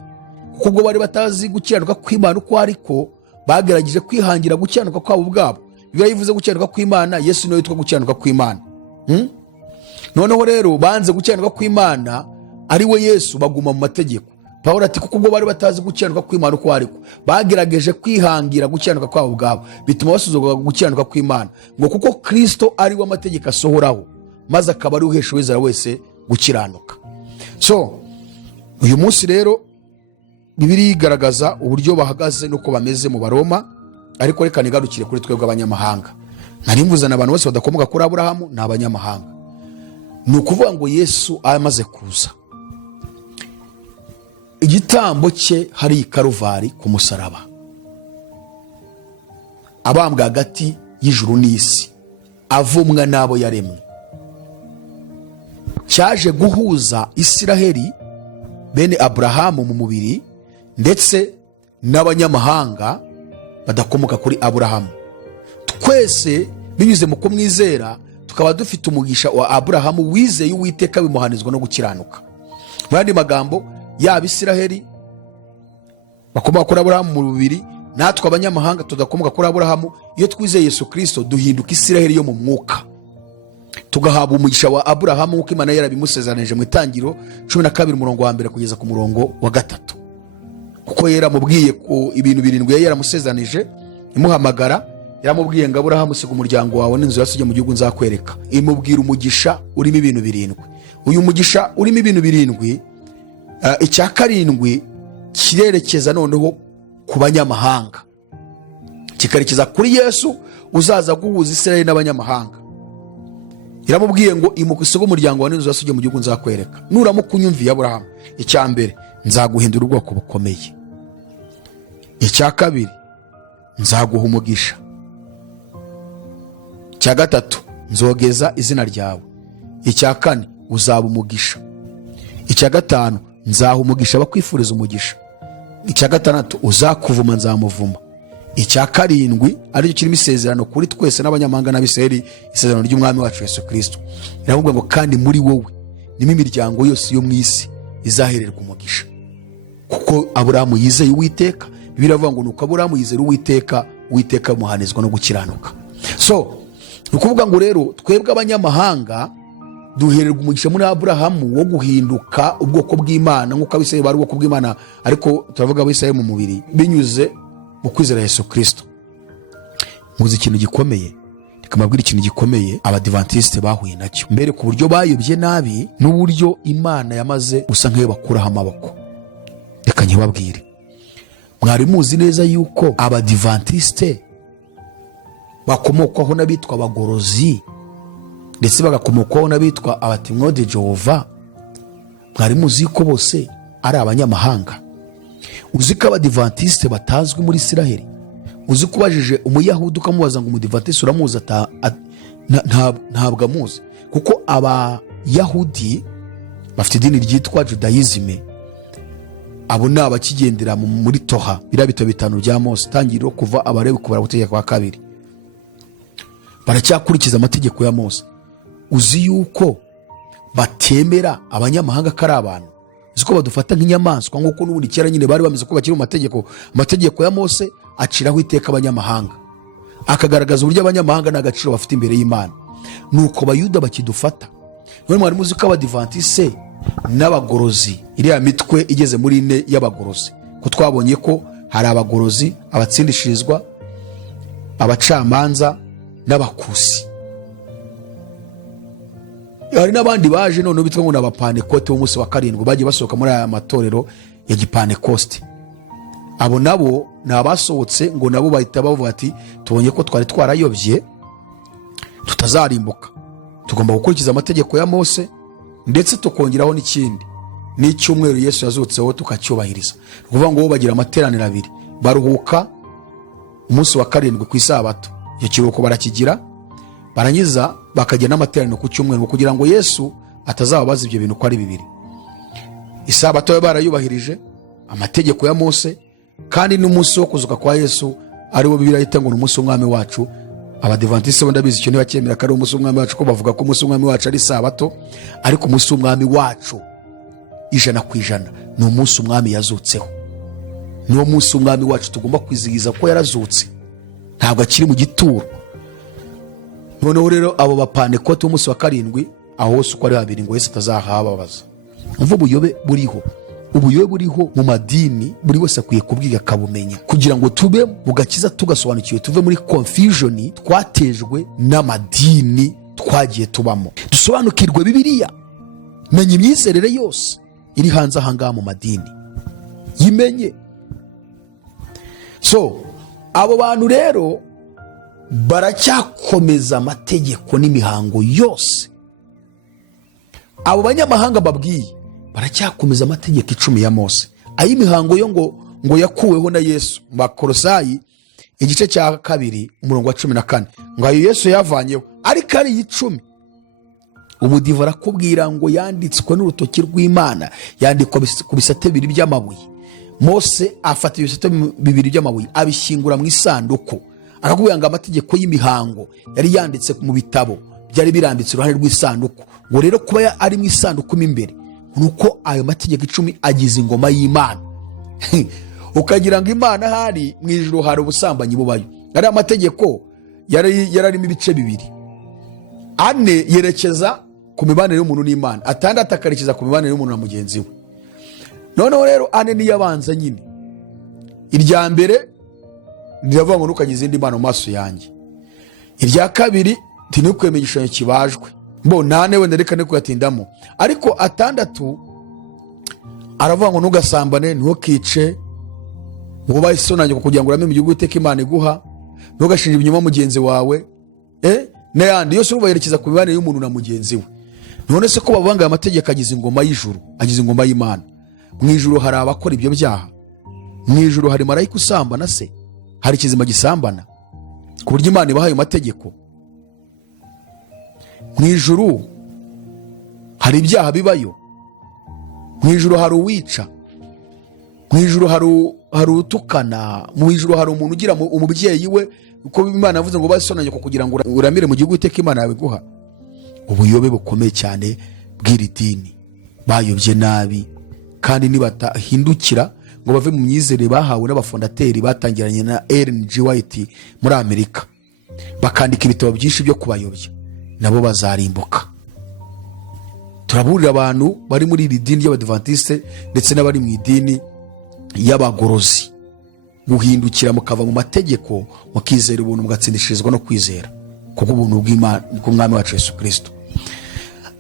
kuko ubwo bari batazi gukiranuka kw'Imana uko ariko bagerageje kwihangira gukiranuka kwabo ubwabo. Bibiliya yivuze gukiranuka kw'Imana, Yesu niwe witwa gukiranuka kw'Imana. Noneho rero banze gukiranuka kw'Imana ari we Yesu, baguma mu mategeko. Pawulo ati, kuko ubwo bari batazi gukiranuka kw'Imana uko ariko bagerageje kwihangira gukiranuka kwabo ubwabo, bituma basuzugura gukiranuka kw'Imana, ngo kuko Kristo ari we amategeko asohoraho, maze akaba ari uhesha uwizera wese gukiranuka. So uyu munsi rero Bibiliya igaragaza uburyo bahagaze nuko bameze mu Baroma, ariko reka nigarukire kuri twebwe abanyamahanga. Nari mvuzana abantu bose badakomoka kuri Aburahamu ni abanyamahanga. Ni ukuvuga ngo Yesu amaze kuza, igitambo cye hari i Karuvari ku musaraba, abambwa hagati y'ijuru n'isi, avumwa n'abo yaremwe, cyaje guhuza Isiraheli, bene Aburahamu mu mubiri, ndetse n'abanyamahanga badakomoka kuri Aburahamu. Twese binyuze mu kumwizera tukaba dufite umugisha wa Aburahamu wizeye Uwiteka bimuhanizwa no gukiranuka. Mu yandi magambo, yaba Isiraheli bakomoka kuri Aburahamu mu mubiri, natwe abanyamahanga tudakomoka kuri Aburahamu, iyo twizeye Yesu Kristo duhinduka Isiraheli yo mu mwuka, tugahabwa umugisha wa Aburahamu nk'uko Imana yarabimusezeranije mu Itangiriro 12:1 kugeza ku 3. Kuko yaramubwiye ko ibintu 7 yari yaramusezeranije imuhamagara. Yaramubwiye ngo Aburahamu, siga umuryango wawe n'inzu yawe ujye mu gihugu nzakwereka. Imubwira umugisha urimo ibintu 7. Uyu mugisha urimo ibintu 7, icya 7 kirerekeza noneho ku banyamahanga, kikarekeza kuri Yesu uzaza guhuza Isirayeli n'abanyamahanga. Yaramubwiye ngo imuka isiga umuryango wawe n'inzu yawe ujye mu gihugu nzakwereka. Nuramuka unyumviye Aburahamu, icya mbere nzaguhindura ubwoko bukomeye, icya 2 nzaguha umugisha, icya gatatu, nzogeza izina ryawe. icya kane, uzaba umugisha. icya gatanu, nzaha umugisha abakwifuriza umugisha. icya gatandatu, uzakuvuma nzamuvuma. icya karindwi, aricyo kirimo isezerano kuri twese n'abanyamahanga n'abisirayeli, isezerano ry'umwami wacu Yesu Kristo. Iravuga ngo kandi muri wowe nimo imiryango yose yo mu isi izahererwa umugisha, kuko Aburahamu yizeye Uwiteka. Bibiliya iravuga ngo nuko Aburahamu yizera Uwiteka, Uwiteka amuhanizwa no gukiranuka. So ni ukuvuga ngo rero twebwe abanyamahanga duhererwa umugisha muri Aburahamu wo guhinduka ubwoko bw'Imana, nk'uko abisirayeli bari ubwoko bw'Imana, ariko turavuga abisirayeli mu mubiri, binyuze mu kwizera Yesu Kristo. Muzi ikintu gikomeye, reka mbabwire ikintu gikomeye abadivantisite bahuye nacyo, mbere ku buryo bayobye nabi n'uburyo Imana yamaze gusa nk'iyo bakuraho amaboko. Reka nkibabwire, mwari muzi neza yuko abadivantisite bakomokwaho n'abitwa abagorozi, ndetse bagakomokwaho n'abitwa abatemwa de Jehova. Mwari muzi ko bose ari abanyamahanga. Uzi ko abadivantisite batazwi muri Isiraheli? Uzi ko ubajije umuyahudi ukamubaza ngo umudivantisite uramuzi, ntabwo amuzi, kuko abayahudi bafite idini ryitwa judayizime. Abo ni abakigendera muri Toha, biriya bitabo 5 bya Mose, tangiriro kuva Abalewi kubara gutegeka kwa 2. Baracyakurikiza amategeko ya Mose. Uzi yuko batemera abanyamahanga ko ari abantu? Uzi ko badufata nk'inyamaswa, nk'uko n'ubundi kera nyine bari bameze ko bakiri mu mategeko ya Mose aciraho iteka abanyamahanga, akagaragaza uburyo abanyamahanga nta gaciro bafite imbere y'Imana. Nuko Abayuda bakidufata. None mwari muzi ko abadivantise n'abagorozi, iriya mitwe igeze muri 4 y'abagorozi, ko twabonye ko hari abagorozi, abatsindishirizwa, abacamanza n'abakusi. Hari n'abandi baje none bitwa ngo n'abapanekote b'umunsi wa 7 bagiye basohoka muri aya matorero ya gipanekoste. Abo nabo ni abasohotse ngo nabo bahita bavuga ati tubonye ko twari twarayobye tutazarimbuka, tugomba gukurikiza amategeko ya Mose, ndetse tukongeraho n'ikindi, n'icyumweru Yesu yazutseho tukacyubahiriza. Kuvuga ngo bagira amateraniro 2, baruhuka umunsi wa 7 ku isabato, icyo kiruhuko barakigira, barangiza bakajya n'amateraniro ku cyumweru, kugira ngo Yesu atazababaza ibyo bintu ko ari 2. Isabato yo barayubahirije, amategeko ya Mose, kandi n'umunsi wo kuzuka kwa Yesu ari wo Bibiliya yita ngo n'umunsi w'umwami wacu. Abadivantiste bo ndabizi icyo ntibacyemera ko ari umunsi w'umwami wacu, ko bavuga ko umunsi w'umwami wacu ari isabato, ariko umunsi w'umwami wacu 100% ni umunsi umwami yazutseho. Niwo munsi w'umwami wacu tugomba kwizihiza ko yarazutse, ntabwo akiri mu gituro. Noneho rero abo bapanekote b'umunsi wa 7 aho hose uko ari 2 ngo Yesu atazahababaza. Umva ubuyobe buriho mu madini, buri wese akwiye kubwiga akabumenya, kugira ngo tube mu gakiza tugasobanukiwe, tuve muri confusion twatejwe n'amadini twagiye tubamo, dusobanukirwe Bibiliya. Menya imyizerere yose iri hanze ahangaha mu madini, yimenye. So abo bantu rero baracyakomeza amategeko n'imihango yose. Abo banyamahanga babwiye baracyakomeza amategeko 10 ya Mose, ay'imihango yo ngo yakuweho na Yesu. Bakolosayi igice cya 2 umurongo wa 14 ngo ayo Yesu yavanyeho, ariko ari 10. Umudiva arakubwira ngo yanditswe n'urutoki rw'Imana, yandikwa ku bisate 2 by'amabuye. Mose afata ibisate 2 by'amabuye abishyingura mu isanduku. Akakubwira ngo amategeko y'imihango yari yanditse mu bitabo byari birambitse iruhande rw'isanduku, ngo rero kuba ari mu isanduku imbere nuko ayo mategeko 10 agize ingoma y'Imana. Ukagira ngo Imana hari mu ijuru hari ubusambanyi bubayo. Ari amategeko yararimo ibice 2. 4 yerekeza ku mibanire y'umuntu n'Imana, 6 akarekeza ku mibanire y'umuntu na mugenzi we. Noneho rero 4 ni yabanza nyine. Irya mbere riravuga ngo nukagize indi mana mu maso yanjye. Irya kabiri tinukwe igishushanyo kibajwe. Mbo 8 wenda reka ne kuyatindamo, ariko 6 aravuga ngo nugasambane, ntukice, ngo isonanye kugira ngo urame mu gihugu iteka Imana iguha, ntugashinje ibinyoma mugenzi wawe, n'ayandi yose urubayerekeza ku mibanire y'umuntu na mugenzi we. None se ko bavanga amategeko agize ingoma y'ijuru, agize ingoma y'Imana? Mu ijuru hari abakora ibyo byaha? Mu ijuru hari marayika usambana se? Hari ikizima gisambana ku buryo Imana ibahaye amategeko? mu ijuru hari ibyaha bibayo, mu ijuru hari uwica, mu ijuru hari utukana, mu ijuru hari umuntu ugira umubyeyi we uko Imana yavuze ngo basonanye kugira ngo uramire mu gihugu iteka Imana yawe guha. Ubuyobe bukomeye cyane bw'iri dini, bayobye nabi, kandi nibatahindukira ngo bave mu myizere bahawe n'abafondateri batangiranye na Ellen G. White muri Amerika, bakandika ibitabo byinshi byo kubayobya, nabo bazarimbuka. Turaburira abantu bari muri iri dini y'Abadventiste ndetse n'abari mu idini y'abagorozi guhindukira mukava mu mategeko mukizera ubuntu mugatsindishirizwa no kwizera kuko ubuntu bw'Imana bw'Umwami wacu Yesu Kristo.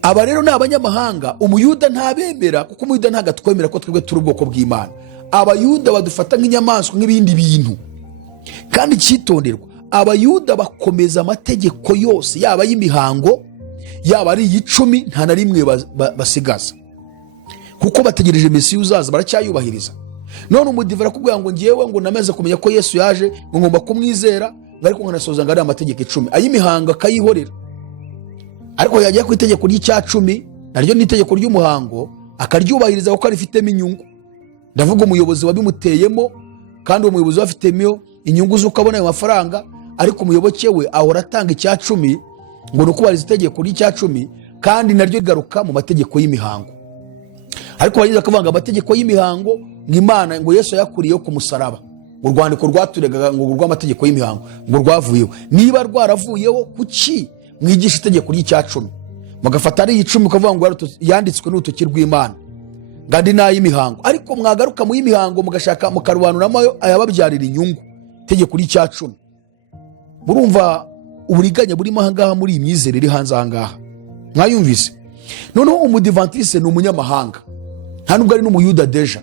Aba rero ni abanyamahanga. Umuyuda ntabemera kuko umuyuda ntago atwemera ko twebwe turi ubwoko bw'Imana. Abayuda badufata nk'inyamaswa nk'ibindi bintu, kandi cyitonderwa, abayuda bakomeza amategeko yose, yaba y'imihango yaba ari iy'icumi, nta na rimwe basigaza kuko bategereje Mesiya uzaza, baracyayubahiriza. None umudive arakubwira ngo ngiyewe ngo namaze kumenya ko Yesu yaje ngo ngomba kumwizera, ariko nkanasoza ngo ari amategeko 10, ay'imihango akayihorera. Ariko yagiye ku itegeko ry'Icyacumi, naryo ni itegeko ry'umuhango, akaryubahiriza kuko arifitemo inyungu. Ndavuga umuyobozi wabimuteyemo, kandi uwo muyobozi wafitemo inyungu z'ukabona ayo mafaranga, ariko umuyoboke we ahora atanga Icyacumi ngo nukubahiriza itegeko ry'Icyacumi, kandi naryo rigaruka mu mategeko y'imihango. Ariko bagize akavanga amategeko y'imihango ngo Imana ngo Yesu yakuriyeho ku musaraba, urwandiko rwaturegaga ngo rw'amategeko y'imihango ngo rwavuyeho. Niba rwaravuyeho, kuki mwigisha itegeko ry'Icyacumi mugafata ari 10 ukavuga ngo yanditswe n'urutoki rw'Imana ngandi n'ay'imihango, ariko mwagaruka mu y'imihango mugashaka mukarubanuramo ayababyarira inyungu itegeko ry'Icyacumi? Murumva uburiganya burimo ahangaha muri iyi myizerere iri hanze ahangaha, mwayumvise? Noneho umudivantiste ni umunyamahanga, nta nubwo ari n'umuyuda deja.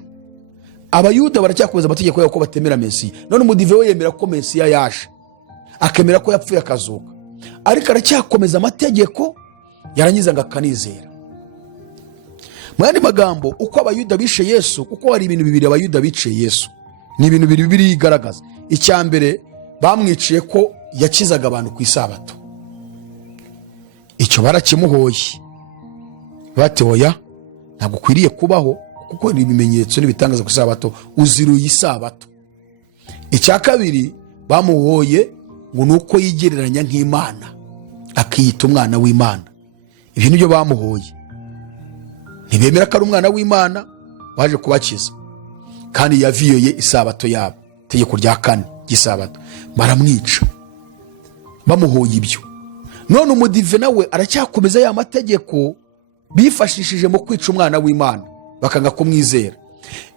Abayuda baracyakomeza amategeko yabo ko batemera Mesiya. None umudive we yemera ko Mesiya yaje, akemera ko yapfuye akazuka, ariko aracyakomeza amategeko, yarangiza ngo akanizera. Mu yandi magambo, uko abayuda bishe Yesu, kuko hari ibintu bibiri abayuda bice Yesu, ni ibintu bibiri bigaragaza. Icya mbere, bamwiciye ko yakizaga abantu ku isabato. Icyo barakimuhoye, bati oya, ntabwo ukwiriye kubaho kuko ni ibimenyetso n'ibitangaza ku isabato, uziruye isabato. Icya kabiri, bamuhoye ngo nuko yigereranya nk'Imana, akiyita umwana w'Imana. Ibyo nibyo bamuhoye. Ntibemera ko ari umwana w'Imana waje kubakiza, kandi yaviyoye isabato yabo, itegeko rya 4 ry'isabato, baramwica bamuhoye ibyo. None umudive nawe aracyakomeza ya mategeko bifashishije mu kwica umwana w'Imana, bakanga kumwizera.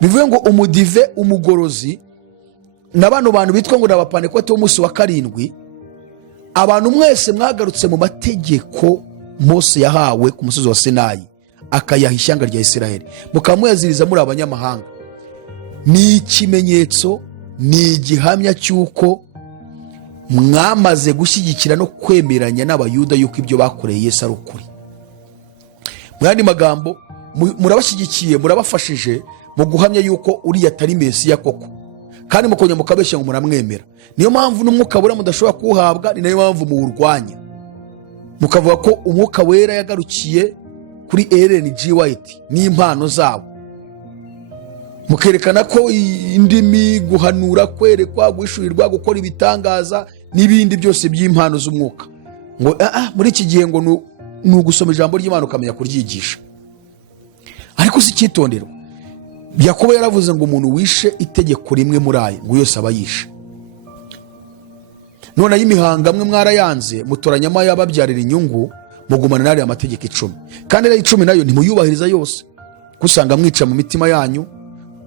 Bivuye ngo umudive, umugorozi, n'abantu bantu bitwa ngo n'abapantekote b'umunsi wa 7, abantu mwese mwagarutse mu mategeko Mose yahawe ku musozi wa Sinayi, akayaha ishyanga rya Isiraheli, mukamuyaziriza muri abanyamahanga. Ni ikimenyetso, ni igihamya cy'uko mwamaze gushyigikira no kwemeranya n'abayuda yuko ibyo bakoreye Yesu ari ukuri. Mu yandi magambo, murabashyigikiye, murabafashije mu guhamya yuko uriya atari Mesiya koko, kandi mukongera mukabeshya ngo muramwemera. Niyo mpamvu n'umwuka wera mudashobora kuwuhabwa, ni nayo mpamvu muwurwanya, mukavuga ko umwuka wera yagarukiye kuri Ellen G. White n'impano zabo, mukerekana ko indimi, guhanura, kwerekwa, guhishurirwa, gukora ibitangaza n'ibindi byose by'impano z'umwuka, ngo muri iki gihe ngo ni ugusoma ijambo ry'Imana ukamenya kuryigisha. Ariko si cyitonderwa, Yakobo yaravuze ngo umuntu wishe itegeko rimwe muri aya ngo yose aba yishe. None ay'imihango amwe mwarayanze, mutoranyamo ayababyarira inyungu, mugumana nari amategeko 10, kandi ari 10 nayo ntimuyubahiriza yose, kusanga mwica mu mitima yanyu,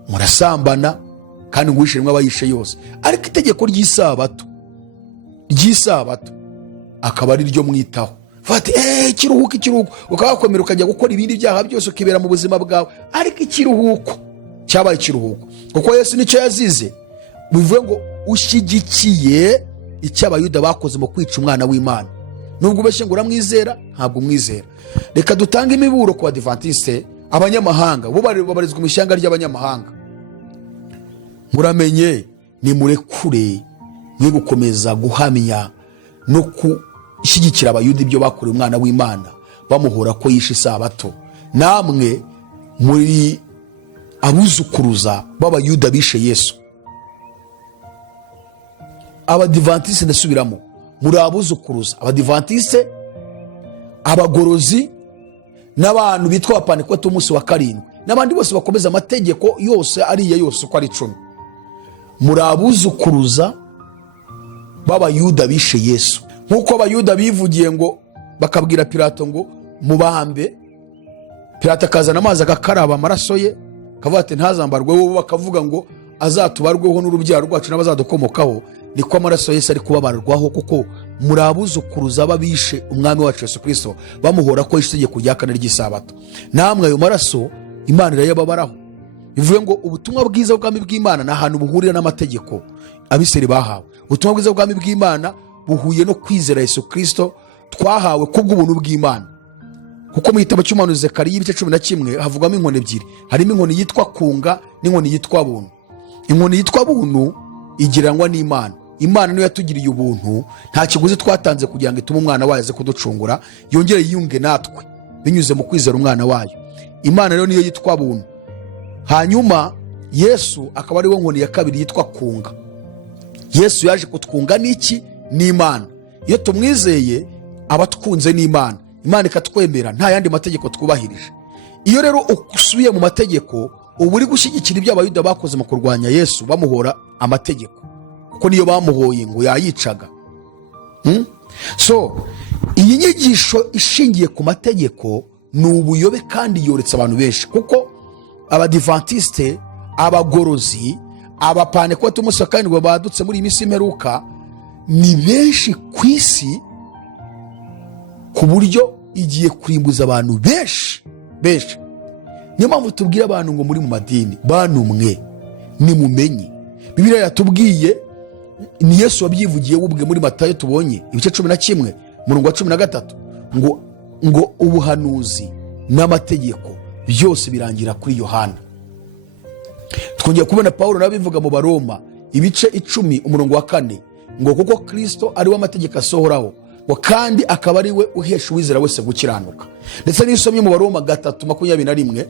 murasambana, kandi ngwishe rimwe abayishe yose. Ariko itegeko ry'isabato akaba ari ryo mwitaho. Fati ikiruhuko, ukabakomera ukajya gukora ibindi byaha byose ukibera mu buzima bwawe, ariko ikiruhuko cyabaye ikiruhuko kuko Yesu nicyo yazize. Bivuye ngo ushyigikiye icyo abayuda bakoze mu kwica umwana w'Imana. Nubwo ubeshye ngo uramwizera, ntabwo umwizera. Reka dutange imiburo ku Adventiste, abanyamahanga bo babarizwa mu ishyanga ry'abanyamahanga. Muramenye, ni murekure mwe gukomeza guhamya no ishyigikira abayuda ibyo bakoreye umwana w'Imana bamuhora ko yishe isabato, namwe muri abuzukuruza b'abayuda bishe Yesu. Abadivantiste ndasubiramo, muri abuzukuruza abadivantiste, abagorozi n'abantu bitwa abapantekote umunsi wa karindwi n'abandi bose bakomeza amategeko yose ariya yose uko ari 10. muri abuzukuruza b'abayuda bishe Yesu. Nkuko abayuda bivugiye ngo bakabwira Pilato ngo mubambe, Pilato akazana amazi agakaraba amaraso ye akavuga ati ntazambarwe wowe, bakavuga ngo azatubarweho n'urubyaro rwacu n'abazadukomokaho, niko amaraso Yesu ari kubabarwaho, kuko muri abuzukuruza babishe umwami wacu Yesu Kristo bamuhora ko itegeko rya 4 ry'isabato. Namwe ayo maraso Imana irayababaraho. Bivuye ngo ubutumwa bwiza bw'ubwami bw'Imana na hantu buhurira n'amategeko abiseri bahawe. Ubutumwa bwiza bw'ubwami bw'Imana buhuye no kwizera Yesu Kristo twahawe kubw'ubuntu bw'Imana. Kuko mu gitabo cy'umuhanuzi Zekariya ibice 11 havugwamo inkoni ebyiri. Harimo inkoni yitwa kunga n'inkoni yitwa buntu. Inkoni yitwa buntu igiranwa n'Imana. Imana niyo yatugiriye ubuntu, nta kiguzi twatanze kugira ngo itume umwana wayo aze kuducungura, yongere yiyunge natwe binyuze mu kwizera umwana wayo. Imana rero niyo yitwa buntu. Hanyuma Yesu akaba ari we nkoni ya kabiri yitwa kunga. Yesu yaje kutwunga n'iki? N'Imana. Iyo tumwizeye abatwunze n'Imana, Imana ikatwemera, nta yandi mategeko twubahirije. Iyo rero usubiye mu mategeko uba uri gushyigikira ibyo abayuda bakoze mu kurwanya Yesu bamuhora amategeko, kuko niyo bamuhoye ngo yayicaga. So iyi nyigisho ishingiye ku mategeko ni ubuyobe kandi yoretse abantu benshi, kuko abadivantiste, abagorozi, abapantekote umunsi wa karindwi badutse muri iyi minsi imperuka ni benshi ku isi, ku buryo igiye kurimbuza abantu benshi. Niyo mpamvu tubwira abantu ngo muri mu madini bantu mwe nimumenye. Bibiliya yatubwiye, ni Yesu wabyivugiye ubwe muri Matayo tubonye ibice 11 umurongo wa 13 ngo ubuhanuzi n'amategeko byose birangira kuri Yohana. Twongeye kubona Paulo nabivuga mu Baroma ibice 10 umurongo wa 4 ngo kuko Kristo ari we amategeko asohoraho, ngo kandi akaba ari we uhesha uwizera wese gukiranuka. Ndetse n'isomye mu Baroma 3:21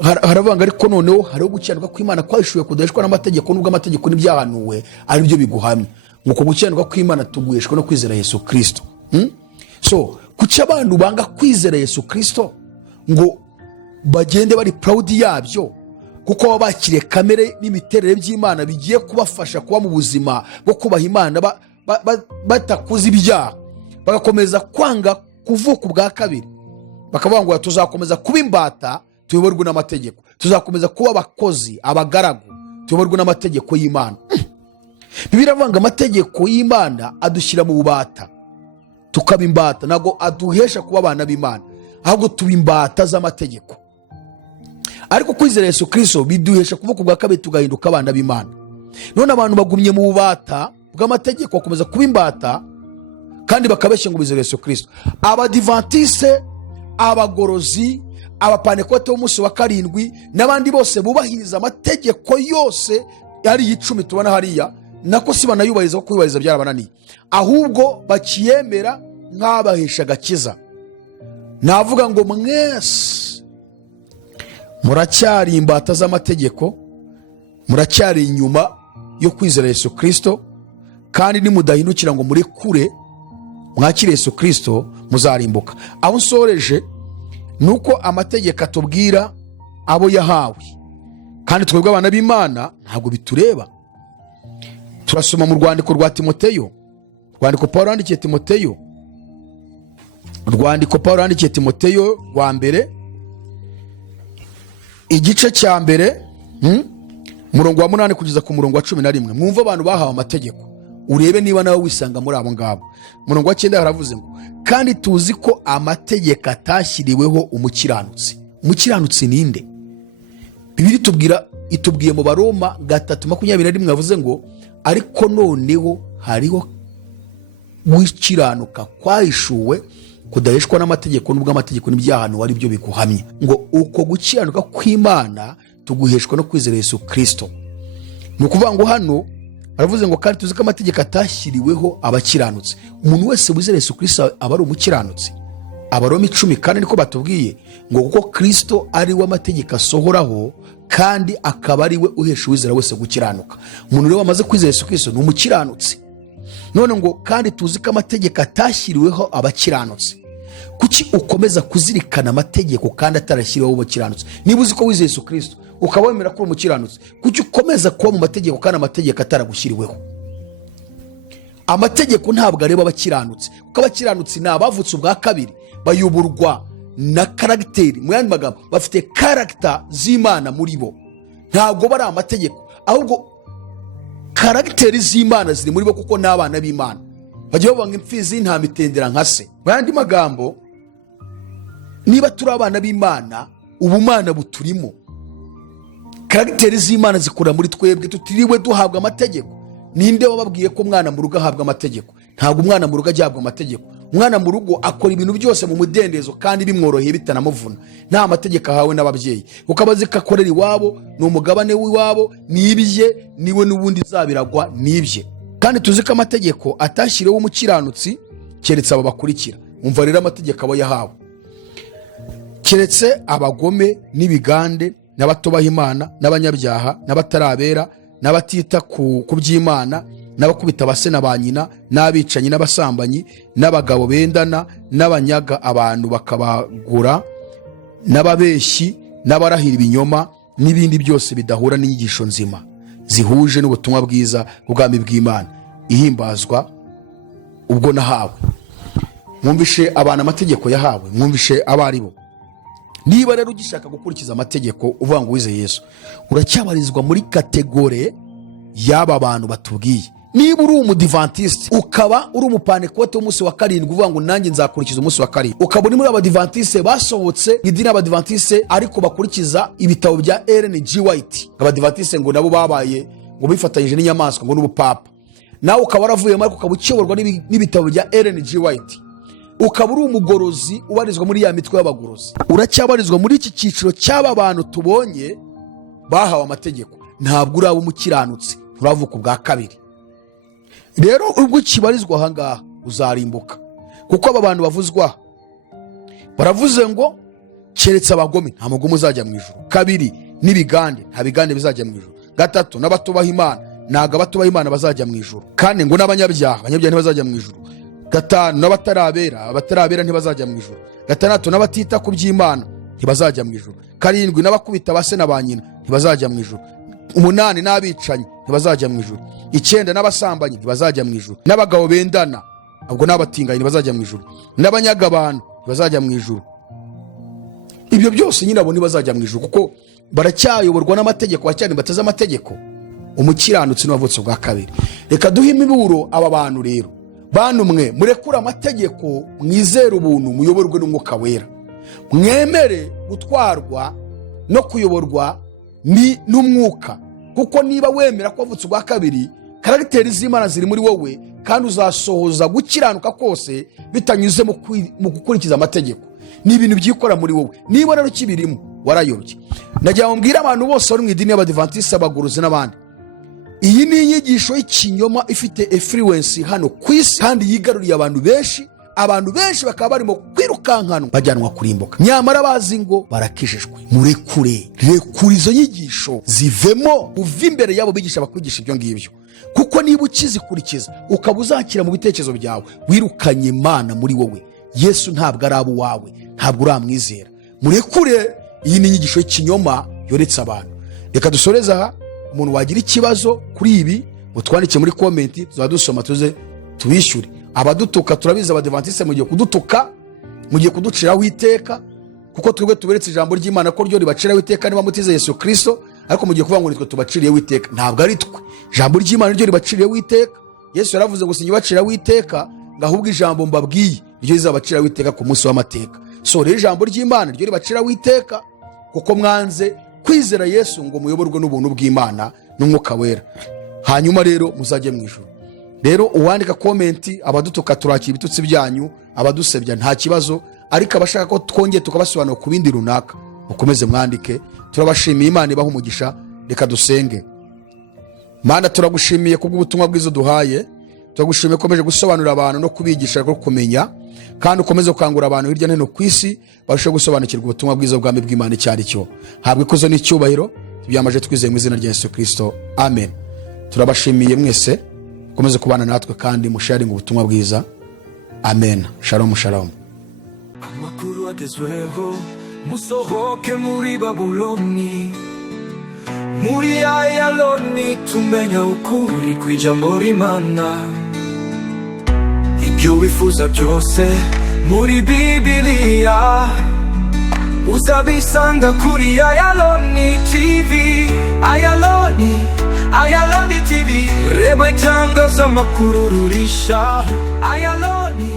haravanga ariko noneho hariho gukiranuka kw'Imana kwahishuwe kudaheshwa n'amategeko, nubwo amategeko n'ibyahanuwe ari byo biguhamya. Ngo gukiranuka kw'Imana tuguheshwa no kwizera Yesu Kristo. So kuki abantu banga kwizera Yesu Kristo ngo bagende bari proud yabyo, kuko baba bakiriye kamere n'imiterere by'Imana bigiye kubafasha kuba mu buzima bwo kubaha Imana batakuza ibyaha, bagakomeza kwanga kuvuka ubwa kabiri, bakavuga ngo tuzakomeza kuba imbata tuyoborwe n'amategeko, tuzakomeza kuba abakozi, abagaragu tuyoborwe n'amategeko y'Imana. Bibiliya iravuga amategeko y'Imana adushyira mu bubata tukaba imbata, ntabwo aduhesha kuba abana b'Imana, ahubwo tuba imbata z'amategeko. Ariko kwizera Yesu Kristo biduhesha kuvuka ubwa kabiri tugahinduka abana b'Imana. None abantu bagumye mu bubata bw'amategeko bakomeza kuba imbata kandi bakabeshya ngo bizera Yesu Kristo. Abadivantiste, abagorozi, abapantekote b'umunsi wa karindwi n'abandi bose bubahiriza amategeko yose yari 10 tubona hariya, nako si banayubahiriza ko kuyubahiriza byarabananiye, ahubwo bakiyemera nk'abahesha gakiza. Navuga ngo mwese muracyari imbata z'amategeko, muracyari inyuma yo kwizera Yesu Kristo, kandi nimudahindukira ngo muri kure mwakire Yesu Kristo muzarimbuka. Aho nsoreje nuko amategeko atubwira abo yahawe, kandi twebwe abana b'Imana ntabwo bitureba. Turasoma mu rwandiko rwa Timoteyo, rwandiko Paulo yandikiye Timoteyo, rwa mbere igice cya mbere murongo wa 8 kugeza ku murongo wa 11. Mwumva abantu bahawe amategeko, urebe niba nawe wisanga muri abo ngabo. Murongo wa 9 haravuze ngo kandi tuzi ko amategeko atashyiriweho umukiranutsi. Umukiranutsi ninde? Bibiliya itubwiye mu Baroma 3:21 yavuze ngo ariko noneho hariho gukiranuka kwahishuwe kudaheshwa n'amategeko, nubwo amategeko n'ibyahanuwe ari byo biguhamye. Ngo uko gukiranuka kw'Imana tuguheshwa no kwizera Yesu Kristo. Ni ukuvuga ngo hano baravuze ngo kandi tuzi ko amategeko atashyiriweho abakiranutsi. Umuntu wese wizera Yesu Kristo aba ari umukiranutsi. Abaroma 10 kandi niko batubwiye ngo kuko Kristo ari we amategeko asohoraho kandi akaba ari we uhesha uwizera wese gukiranuka. Umuntu rero wamaze kwizera Yesu Kristo ni umukiranutsi. None ngo kandi tuzi ko amategeko atashyiriweho abakiranutsi. Kuki ukomeza kuzirikana amategeko kandi atarashyiriweho abakiranutsi? Niba uzi ko wizera Yesu Kristo ukaba wemera ko umukiranutsi, kuki ukomeza kuba mu mategeko kandi amategeko ataragushyiriweho? Amategeko ntabwo areba abakiranutsi, kuko abakiranutsi ni abavutse ubwa kabiri, bayoborwa na karagiteri. Mu yandi magambo bafite karagita z'Imana muri bo, ntabwo bari amategeko, ahubwo karagiteri z'Imana ziri muri bo kuko ni abana b'Imana. Bajya bavuga ngo imfizi y'intama itendera nka se. Mu yandi magambo, niba turi abana b'Imana, ubumana buturimo, karagiteri z'Imana zikura muri twebwe, tutiriwe duhabwa amategeko. Ninde wababwiye ko umwana mu rugo ahabwa amategeko? Ntabwo umwana mu rugo ahabwa amategeko. Umwana mu rugo akora ibintu byose mu mudendezo kandi bimworoheye bitanamuvuna, nta mategeko ahawe n'ababyeyi. Kuko abazi ko akorera iwabo, ni umugabane w'iwabo, nibye niwe n'ubundi zabiragwa nibye. Kandi tuzi ko amategeko atashyiriweho umukiranutsi keretse aba bakurikira. Umva rero amategeko abo yahawe: keretse abagome n'ibigande n'abatubaha Imana n'abanyabyaha n'abatarabera n'abatita ku by'Imana n'abakubita abase na ba nyina n'abicanyi n'abasambanyi n'abagabo bendana n'abanyaga abantu bakabagura n'ababeshyi n'abarahira ibinyoma n'ibindi byose bidahura n'inyigisho nzima zihuje n'ubutumwa bwiza bw'ubwami bw'Imana ihimbazwa ubwo nahawe. Mwumvishe abantu amategeko yahawe, mwumvishe abari bo. Niba rero ugishaka gukurikiza amategeko uvuga ngo wizeye Yesu, uracyabarizwa muri kategori y'aba bantu batubwiye. Niba uri umudivantiste ukaba uri umupantekote w'umunsi wa karindwi uvuga ngo nanjye nzakurikiza umunsi wa karindwi, ukaba uri muri abadivantiste basohotse idini y'abadivantiste ariko bakurikiza ibitabo bya Ellen G. White, abadivantiste ngo nabo babaye ngo bifatanyije n'inyamaswa ngo n'ubupapa, nawe ukaba waravuyemo ariko ukaba ukiyoborwa n'ibitabo bya Ellen G. White, ukaba uri umugorozi ubarizwa muri ya mitwe y'abagorozi, uracyabarizwa muri iki cyiciro cy'aba bantu tubonye bahawe amategeko. Ntabwo uraba umukiranutsi, uravuka ubwa kabiri. Rero ubwo kibarizwa aha ngaha uzarimbuka, kuko aba bantu bavuzwa baravuze ngo keretse abagome nta mugome uzajya mu ijuru, kabiri n'ibigande nta bigande bizajya mu ijuru, gatatu n'abatubaha Imana ntabwo abatubaha Imana bazajya mu ijuru, kane ngo n'abanyabyaha ntibazajya mu ijuru, gatanu abatarabera ntibazajya mu ijuru, gatandatu n'abatita ku by'Imana ntibazajya mu ijuru, karindwi n'abakubita abase na ba nyina ntibazajya mu ijuru, umunani n'abicanyi ntibazajya mu ijuru, icyenda n'abasambanyi ntibazajya mu ijuru, n'abagabo bendana ubwo n'abatinganyi ntibazajya mu ijuru, n'abanyaga abantu ntibazajya mu ijuru. Ibyo byose nyine abo ntibazajya mu ijuru kuko baracyayoborwa n'amategeko, bacyari bateze amategeko. Umukiranutsi n'uwavutse ubwa kabiri. Reka duhe imiburo aba bantu rero. Bantu mwe murekura amategeko, mwizere ubuntu, muyoborwe n'Umwuka Wera, mwemere gutwarwa no kuyoborwa n'umwuka. Kuko niba wemera ko wavutse ubwa kabiri, karagiteri z'Imana ziri muri wowe kandi uzasohoza gukiranuka kose bitanyuze mu gukurikiza amategeko. Ni ibintu byikora muri wowe. Niba rero kibirimo warayobye. Nagira ngo mbwire abantu bose bari mu idini y'abadivantiste, abagorozi n'abandi, iyi ni inyigisho y'ikinyoma ifite influence hano ku isi kandi yigaruriye abantu benshi. Abantu benshi bakaba barimo kwirukankanwa bajyanwa kurimbuka, nyamara bazi ngo barakijijwe. Murekure, rekura izo nyigisho zivemo, uva imbere yabo bigisha bakwigisha ibyo ngibyo. Kuko niba ukizikurikiza ukaba uzakira mu bitekerezo byawe, wirukanye Imana muri wowe. Yesu ntabwo ari abo wawe, ntabwo uramwizera. Murekure, iyi ni inyigisho y'ikinyoma yoretse abantu. Reka dusoreze aha. Umuntu wagira ikibazo kuri ibi utwandike muri komenti, tuzadusoma tuze tubishyure. Abadutuka turabizi abadivantiste mugiye kudutuka, mugiye kuduciraho iteka, kuko twebwe tuberetse ijambo ry'Imana ko ryo ribaciraho iteka niba mutize Yesu Kristo, ariko mugiye kuvuga ngo nitwe tubaciriyeho iteka. Ntabwo ari twe, ijambo ry'Imana ryo ribaciriyeho iteka. Yesu yaravuze ngo sinyibaciraho iteka, ngahubwo ijambo mbabwiye ryo rizabaciraho iteka ku munsi w'amateka. So rero ijambo ry'Imana ryo ribaciraho iteka kuko mwanze kwizera Yesu ngo muyoborwe n'ubuntu bw'Imana n'Umwuka Wera, hanyuma rero muzajye mu ijuru. Rero uwandika komenti, abadutuka turakira ibitutsi byanyu, abadusebya nta kibazo, ariko abashaka ko twongeye tukabasobanura ku bindi runaka mukomeze mwandike. Turabashimiye, Imana ibaha umugisha. Reka dusenge. Mana turagushimiye kubw'ubutumwa bwiza duhaye, turagushimiye ukomeje gusobanurira abantu no kubigisha ko kumenya, kandi ukomeze gukangura abantu hirya no hino ku isi barusheho gusobanukirwa ubutumwa bwiza bw'ubwami bw'Imana icyo ari cyo. Habwa ikuzo n'icyubahiro, tubyamaje twizeye mu izina rya Yesu Kristo, amen. Turabashimiye mwese, ukomeze kubana natwe kandi musharinga ubutumwa bwiza, amen. Shalom shalom. Amakuru agezweho, musohoke muri Babuloni, muri Ayaloni tumenya ukuri kw'ijambo ry'Imana. Ibyo wifuza byose muri Bibiliya uzabisanga kuri Ayaloni TV. Ayaloni TV, reba itangazamakuru rurisha. Ayaloni